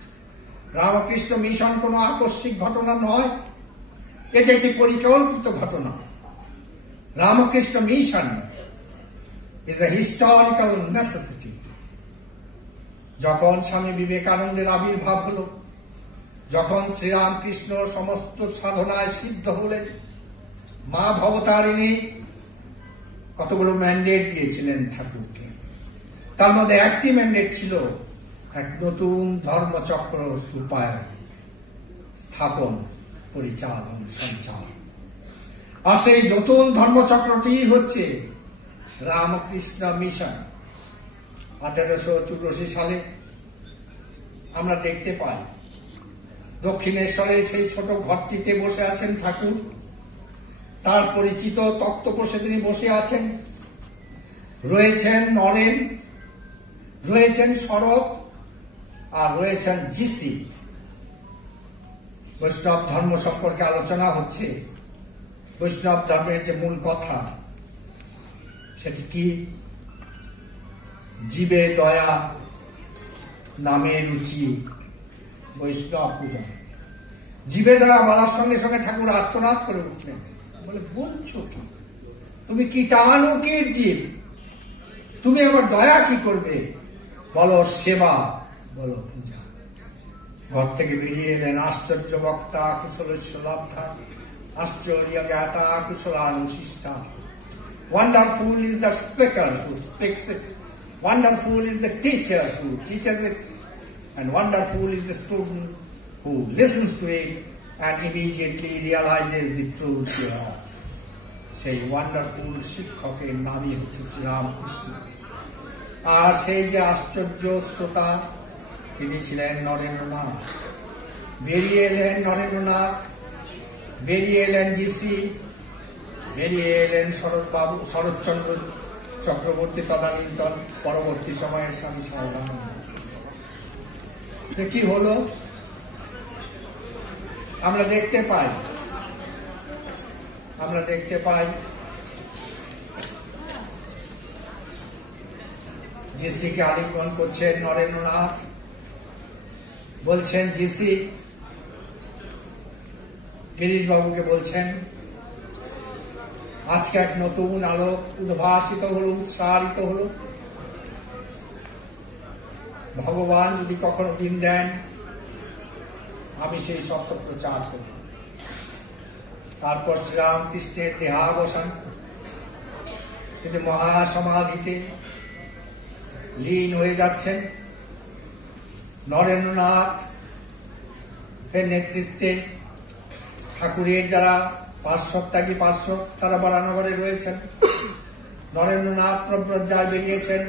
Ramakrishna Mission কোনো আকস্মিক ঘটনা নয়, এটা একটি পরিকল্পিত ঘটনা। Ramakrishna Mission is a historical necessity. যখন স্বামী বিবেকানন্দের আবির্ভাব হলো, যখন শ্রীরামকৃষ্ণ সমস্ত সাধনায় সিদ্ধ হলেন, মা ভবতারিণী কতগুলো ম্যান্ডেট দিয়েছিলেন ঠাকুরকে। তার মধ্যে একটি ম্যান্ডেট ছিল এক নতুন ধর্মচক্র রূপায়ণ, স্থাপন, পরিচালন, সঞ্চালন। আর সেই নতুন ধর্মচক্রটি হচ্ছে রামকৃষ্ণ মিশন। 1884 সালে আমরা দেখতে পাই দক্ষিণেশ্বরে সেই ছোট ঘরটিতে বসে আছেন ঠাকুর। তার পরিচিত তক্তপোষে তিনি বসে আছেন। রয়েছেন নরেন, রয়েছেন শরৎ, আর রয়েছেন জিসি। বৈষ্ণব ধর্ম সম্পর্কে আলোচনা হচ্ছে। বৈষ্ণব ধর্মের যে মূল কথা সেটি কি? জীবে দয়া, নামে রুচি, বৈষ্ণব পূজা। জীবে দয়া বলার সঙ্গে সঙ্গে ঠাকুর আত্মনাদ করে উঠলেন, বলে বলছো কি? তুমি কীটানুকীট জীব, তুমি আবার দয়া কি করবে? বলো সেবা, বলো পূজা। ঘর থেকে বেরিয়ে এলেন আশ্চর্য বক্তা, কুশলেশ্বরাব্ধা, আশ্চর্য জ্ঞাতা, কুশলানুশিষ্টা। Wonderful is the speaker who speaks it. Wonderful is the teacher who teaches it. And wonderful is the student who listens to it and immediately realizes the truth thereof. সেই ওয়ান্ডারফুল শিক্ষকের নামই হচ্ছে শ্রীরামকৃষ্ণ। আর সেই যে আশ্চর্য শ্রোতা, তিনি ছিলেন নরেন্দ্রনাথ। বেরিয়ে এলেন নরেন্দ্রনাথ, বেরিয়ে এলেন জিসি, বেরিয়ে এলেন শরৎবাবু, শরৎচন্দ্র চক্রবর্তী, তদানীন্তন পরবর্তী সময়ের স্বামী সারদানন্দ। কি হলো? আমরা দেখতে পাই জিসিকে আলিঙ্গন করছেন নরেন্দ্রনাথ। বলছেন জিসি গিরিশ বাবুকে বলছেন, আজকে এক নতুন আলোক উদ্ভাসিত হলো, উৎসারিত হলো। ভগবান যদি কখনো দিন দেন, আমি সেই সত্য প্রচার করব। তারপর শ্রীরামকৃষ্ণের দেহাবসান, তিনি মহাসমাধিতে লীন হয়ে যাচ্ছেন। নরেন্দ্রনাথ এর নেতৃত্বে ঠাকুরের যারা পার্শ্বত্যাগী পার্শ্বদ, তারা বারানগরে রয়েছেন। নরেন্দ্রনাথ প্রব্রজ্জায় বেরিয়েছেন।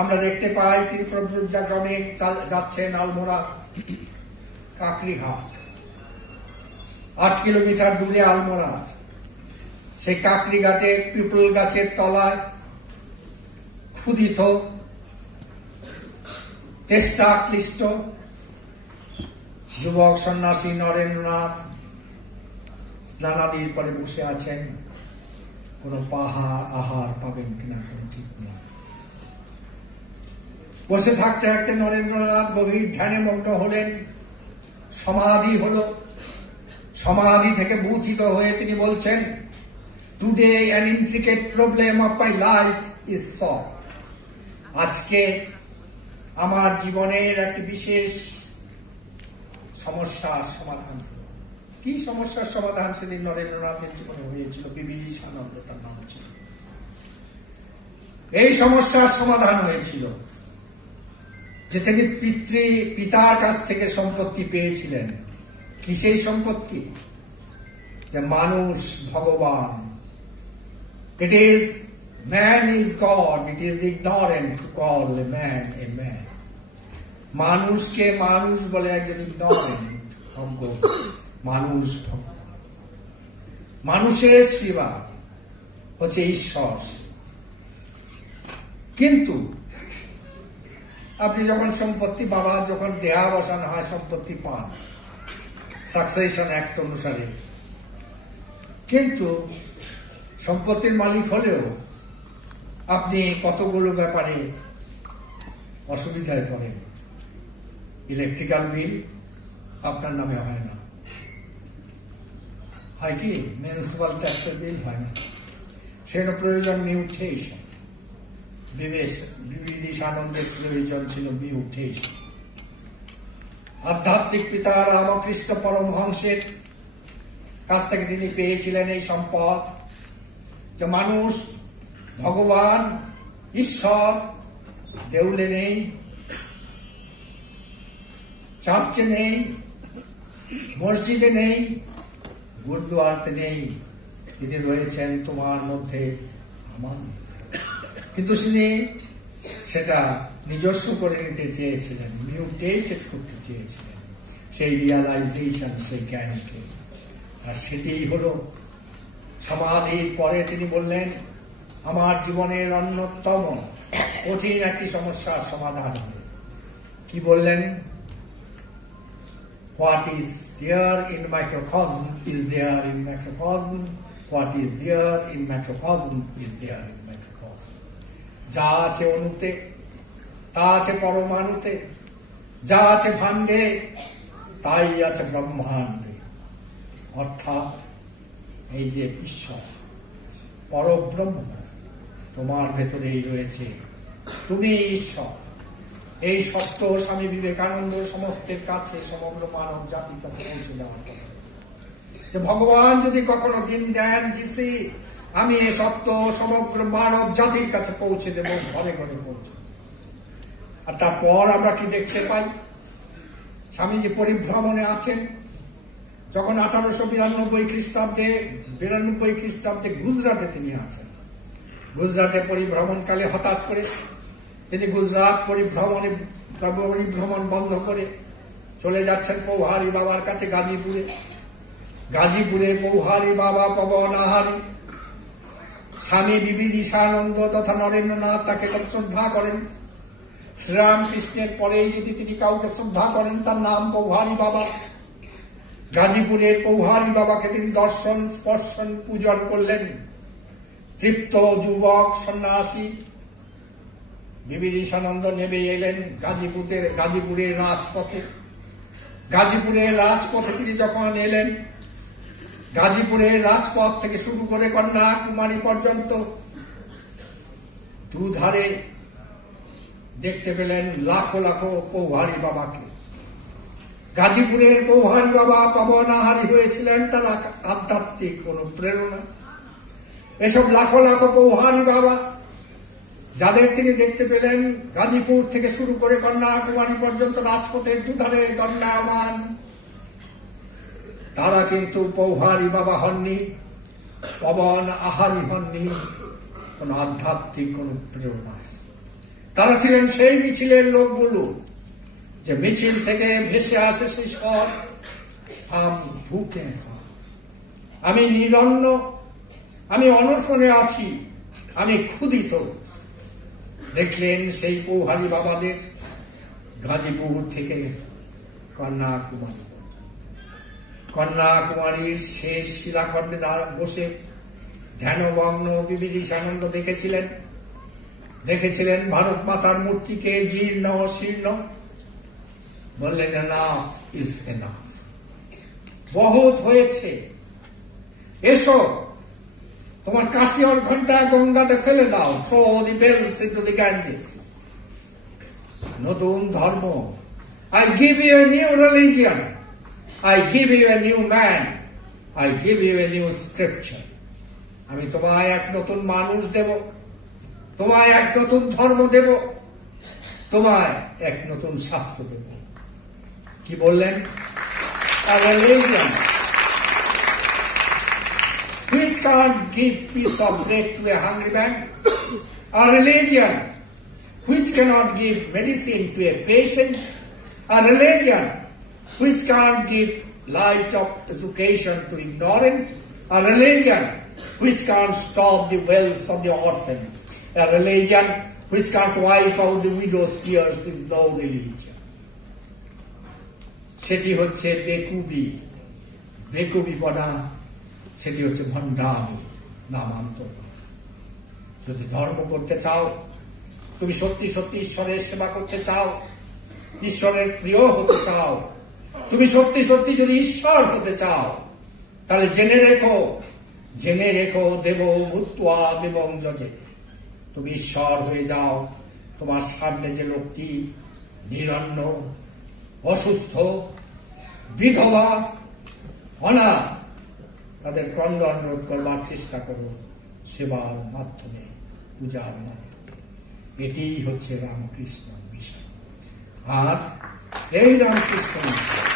আমরা দেখতে পাই তিনি প্রব্রজ্জা ক্রমে যাচ্ছেন আলমোড়া, কাকড়িঘাট। 8 কিলোমিটার দূরে আলমোড়া। সেই কাকড়িঘাটে পিপল গাছের তলায় ক্ষুধিত, তেষ্টাক্লিষ্ট যুবক সন্ন্যাসী নরেন্দ্রনাথ স্নানাদির পরে বসে আছেন। কোন আহার পাবেন কিনা কোন ঠিক নেই। বসে থাকতে থাকতে নরেন্দ্রনাথ গভীর ধ্যানে মগ্ন হলেন। সমাধি হলো। সমাধি থেকে ভূতিত হয়ে তিনি বলছেন, today an intricate problem of my life is solved. আজকে আমার জীবনের একটি বিশেষ সমস্যার সমাধান। কি সমস্যার সমাধান? সেদিন নরেন্দ্রনাথের জীবনে হয়েছিল। বিবিধিষানন্দ তার নাম ছিল। এই সমস্যার সমাধান হয়েছিল যে তিনি পিতার কাছ থেকে সম্পত্তি পেয়েছিলেন। কি সেই সম্পত্তি? যে মানুষ ভগবান। It is man is god, it is ignorant to call a man a man. মানুষকে মানুষ বলে একজন ইগনোরেন্ট অজ্ঞ। মানুষ ভগবান। মানুষের সেবা হচ্ছে ঈশ্বর। কিন্তু আপনি যখন সম্পত্তি, বাবা যখন দেহাবসান হয়, সম্পত্তি পান সাকসেশন অ্যাক্ট অনুসারে, কিন্তু সম্পত্তির মালিক হলেও আপনি কতগুলো ব্যাপারে অসুবিধায় পড়েন। ইলেকট্রিক্যাল বিল আপনার নামে হয় না, হয় কি মিউনিসিপাল ট্যাক্সের বিল হয় না। সেটা প্রয়োজন মিউটেশন। বিবিধিষানন্দের প্রয়োজন ছিল মিউটেশন। আধ্যাত্মিক পিতা রামকৃষ্ণ পরমহংসের কাছ থেকে তিনি পেয়েছিলেন এই সম্পদ, যে মানুষ ভগবান ঈশ্বর দেউলে নেই, চার্চে নেই, মসজিদে নেই, গুরুদুয়ারাতে নেই। তিনি রয়েছেন তোমার মধ্যে, আমার মধ্যে। কিন্তু তিনি সেটা নিজস্ব করে নিতে চেয়েছিলেন, মিউটেটেড করতে চেয়েছিলেন। সেই রিয়ালাইজেশন, সেই জ্ঞানকে। আর সেটিই হলো সমাধির পরে তিনি বললেন, আমার জীবনের অন্যতম কঠিন একটি সমস্যার সমাধান হবে। কি বললেন? What is there in microcosm is there in macrocosm. What is there in macrocosm is there in microcosm. যা আছে অণুতে, তা আছে পরমাণুতে, যা আছে ভাণ্ডে, তাই আছে ব্রহ্মাণ্ডে। অর্থাৎ এই যে ঈশ্বর পরব্রহ্ম তোমার ভেতরেই রয়েছে, তুমি ঈশ্বর। এই সত্য স্বামী বিবেকানন্দ সমস্তের কাছে, সমগ্র মানব জাতির কাছে পৌঁছে দেওয়ার কথা। যে ভগবান যদি কখনো দিন দেন, যিসি আমি এই সত্য সমগ্র মানব জাতির কাছে পৌঁছে দেব, ঘরে ঘরে পৌঁছে। আর তারপর আমরা কি দেখতে পাই? স্বামীজি পরিভ্রমণে আছেন, যখন 1892 খ্রিস্টাব্দে গুজরাটে তিনি আছেন। গুজরাটে পরিভ্রমণকালে হঠাৎ করে তিনি গুজরাট পরিভ্রমণ বন্ধ করে চলে যাচ্ছেন পৌহারি বাবার কাছে গাজীপুরে পৌহারি বাবা পবন আহারি স্বামী বিবিদিশানন্দ তথা নরেন্দ্রনাথ তাকে শ্রদ্ধা করেন। শ্রীরামকৃষ্ণের পরেই যদি তিনি কাউকে শ্রদ্ধা করেন, তার নাম পৌহারি বাবা। গাজীপুরের পৌহারি বাবাকে তিনি দর্শন স্পর্শন পূজন করলেন। তৃপ্ত যুবক সন্ন্যাসী বিবিদিশানন্দ নেমে এলেন গাজীপুরের রাজপথে। গাজীপুরের রাজপথে তিনি যখন এলেন, গাজীপুরের রাজপথ থেকে শুরু করে কন্যাকুমারী পর্যন্ত দুধারে দেখতে পেলেন লাখো লাখো পৌহারি বাবাকে। গাজীপুরের পৌহারি বাবা পবনাহারি হয়েছিলেন তার আধ্যাত্মিক অনুপ্রেরণা। এসব লাখো লাখো পৌহারি বাবা যাদের তিনি দেখতে পেলেন, গাজীপুর থেকে শুরু করে কন্যাকুমারী পর্যন্ত রাজপথের দুধারে দণ্ডায়মান, তারা কিন্তু পৌহারি বাবা হননি, পবন আহারি হননি কোন আধ্যাত্মিক অনুপ্রেরণা। তারা ছিলেন সেই মিছিলের লোকগুলো যে মিছিল থেকে ভেসে আসে সেই স্বর, আমি নিরন্ন, আমি অনশনে আছি, আমি ক্ষুধিত। দেখলেন সেই পৌহারি বাবাদের গাজীপুর থেকে কন্যাকুমারীর শেষ শিলাখণ্ডে বসে ধ্যানমগ্ন বিবিদিশানন্দ দেখেছিলেন ভারত মাতার মূর্তিকে জীর্ণ শীর্ণ। বললেন, এনাফ ইজ এনাফ, বহুত হয়েছে, এসো তোমার কাশিয়ার ঘন্টা গঙ্গাতে ফেলে দাও, throw the bells into the Ganges. নতুন ধর্ম, I give you a new religion, I give you a new man, I give you a new scripture. আমি তোমায় এক নতুন মানুষ দেব, তোমায় এক নতুন ধর্ম দেব, তোমায় এক নতুন শাস্ত্র দেব। কি বললেন? A religion which can't give piece of bread to a hungry man, a religion which cannot give medicine to a patient, a religion which can't give light of education to ignorant, a religion which can't stop the wells of the orphans, a religion which can't wipe out the widow's tears is no religion. সেটি হচ্ছে বেকুবি পনা, সেটি হচ্ছে ভণ্ডামি, নামান্তর। যদি ধর্ম করতে চাও, তুমি সত্যি সত্যি ঈশ্বরের সেবা করতে চাও, ঈশ্বরের প্রিয় হতে চাও, তুমি সত্যি সত্যি যদি ঈশ্বর হতে চাও, তাহলে জেনে রেখো দেব ভূত্বা দেবং যজে। তুমি ঈশ্বর হয়ে যাও। তোমার সামনে যে লোকটি নিরন্ন, অসুস্থ, বিধবা, অনাথ, তাদের ক্রন্দন রোধ করবার চেষ্টা করো সেবার মাধ্যমে, পূজার মাধ্যমে। এটিই হচ্ছে রামকৃষ্ণ মিশন। আর এই রামকৃষ্ণ মিশন,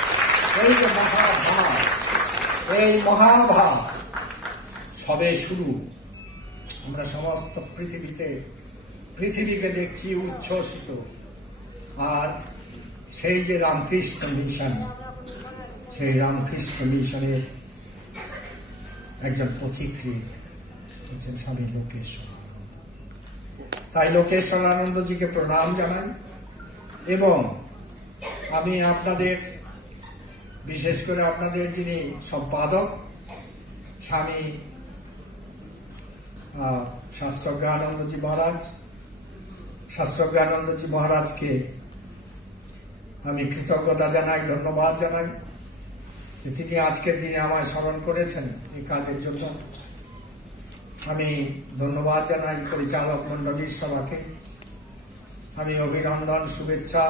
এই যে মহাভাব সবে শুরু। আমরা সমস্ত পৃথিবীকে দেখছি উচ্ছ্বসিত। আর সেই যে রামকৃষ্ণ মিশন, সেই রামকৃষ্ণ মিশনের একজন পথিকৃৎ হচ্ছেন স্বামী লোকেশ্বর। তাই লোকেশ্বরানন্দজিকে প্রণাম জানাই এবং আমি আপনাদের, বিশেষ করে আপনাদের যিনি সম্পাদক স্বামী শাস্ত্রজ্ঞানন্দজি মহারাজকে আমি কৃতজ্ঞতা জানাই, ধন্যবাদ জানাই যে তিনি আজকের দিনে আমায় স্মরণ করেছেন এই কাজের জন্য। আমি ধন্যবাদ জানাই পরিচালক মন্ডলীর সবাকে। আমি অভিনন্দন, শুভেচ্ছা,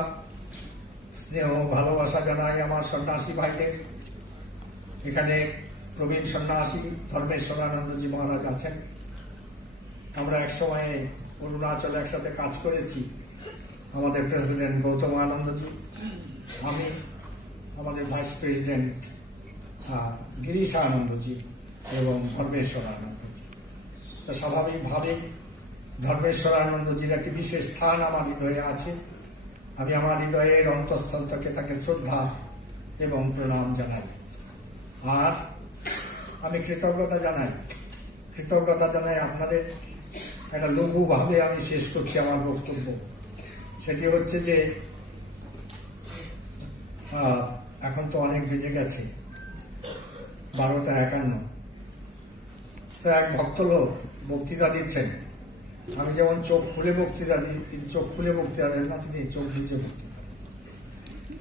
স্নেহ, ভালোবাসা জানাই আমার সন্ন্যাসী ভাইদের। এখানে প্রবীণ সন্ন্যাসী ধর্মেশ্বরানন্দজি মহারাজ আছেন। আমরা এক সময়ে অরুণাচলে একসাথে কাজ করেছি। আমাদের প্রেসিডেন্ট গৌতম আনন্দজি, আমি, আমাদের ভাইস প্রেসিডেন্ট গিরিশ আনন্দজি এবং ধর্মেশ্বরানন্দজি। তো স্বাভাবিকভাবে ধর্মেশ্বরানন্দজির একটি বিশেষ স্থান আমার হৃদয়ে আছে। আমি আমার হৃদয়ের অন্তঃস্থল থেকে তাকে শ্রদ্ধা এবং প্রণাম জানাই। আর আমি কৃতজ্ঞতা জানাই আপনাদের। একটা লঘু ভাবে আমি শেষ করছি আমার বক্তব্য। সেটি হচ্ছে যে এখন তো অনেক বেজে গেছে, 12:51। তো এক ভক্তলোক বক্তৃতা দিচ্ছেন। আমি যেমন চোখ খুলে বক্তৃতা দিই, তিনি চোখ খুলে বক্তৃতা দেন না, তিনি চোখ বুঝে বক্তৃতা।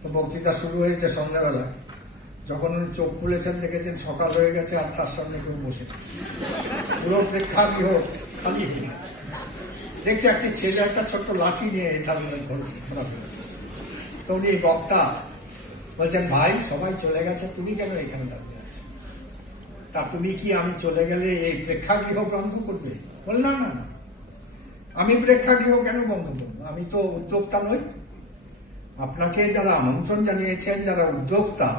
তো বক্তৃতা শুরু হয়েছে সন্ধ্যাবেলা। যখন উনি চোখ খুলেছেন দেখেছেন সকাল হয়ে গেছে আর তার সামনে কেউ বসে পুরো প্রেক্ষাগৃহ খালি হয়ে গেছে। দেখছে একটি ছেলে একটা ছোট্ট লাঠি নিয়ে তার ঘোরা ফেলেছে। তো উনি বক্তা বলছেন, ভাই সবাই চলে গেছে, তুমি কেন এখানে দাঁড়িয়ে আছো? তা তুমি কি আমি চলে গেলে এই প্রেক্ষাগৃহ বন্ধ করবে? বল না না না, আমি প্রেক্ষাগৃহ কেন বন্ধ করবো? আমি তো উদ্যোক্তা নই। আপনাকে যারা আমন্ত্রণ জানিয়েছেন, যারা উদ্যোক্তা,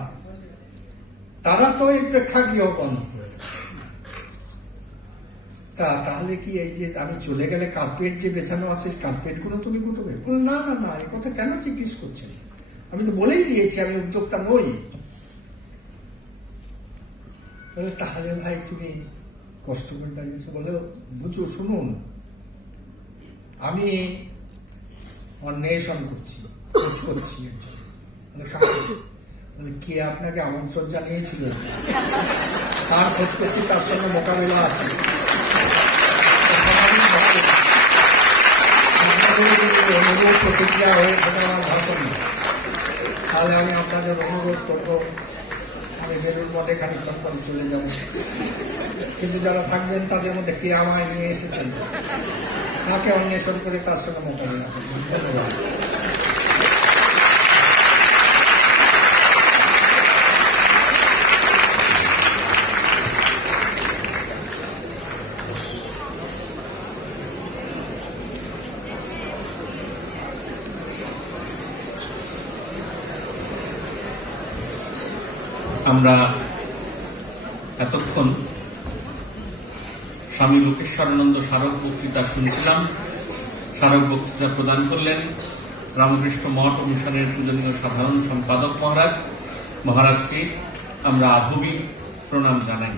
তারা তো এই প্রেক্ষাগৃহ বন্ধ করে। তাহলে কি এই যে আমি চলে গেলে কার্পেট যে বেছানো আছে, কার্পেট গুলো তুমি গুটবে? বল না না না, এই কথা কেন জিজ্ঞেস করছেন? আমি তো বলেই দিয়েছি আমি উদ্যোক্তা নই। বলে তাহলে ভাই তুমি কষ্ট করে দাঁড়িয়েছো। বলে বুঝো, শুনুন, আমি অন্বেষণ করছি, খোঁজ করছি। কে আপনাকে আমন্ত্রণ জানিয়েছিল? তার খোঁজ করছি, তার সঙ্গে মোকাবিলা আছে। অনুরোধ প্রতিক্রিয়া হয়ে সেটা আমার ভাষণ নেই। তাহলে আমি আপনাদের অনুরোধ করবো, আমি বেলুর মধ্যে খানিকক্ষণ পরে চলে যাব। কিন্তু যারা থাকবেন তাদের মধ্যে কে আমায় নিয়ে এসেছেন তাকে অন্বেষণ করে তার সঙ্গে মোকাবিলা করবেন। ধন্যবাদ। আমরা এতক্ষণ স্বামী লোকেশ্বরানন্দ স্মারক বক্তৃতা শুনছিলাম। স্মারক বক্তৃতা প্রদান করলেন রামকৃষ্ণ মঠ ও মিশনের পূজনীয় সাধারণ সম্পাদক মহারাজকে আমরা আধুনিক প্রণাম জানাই।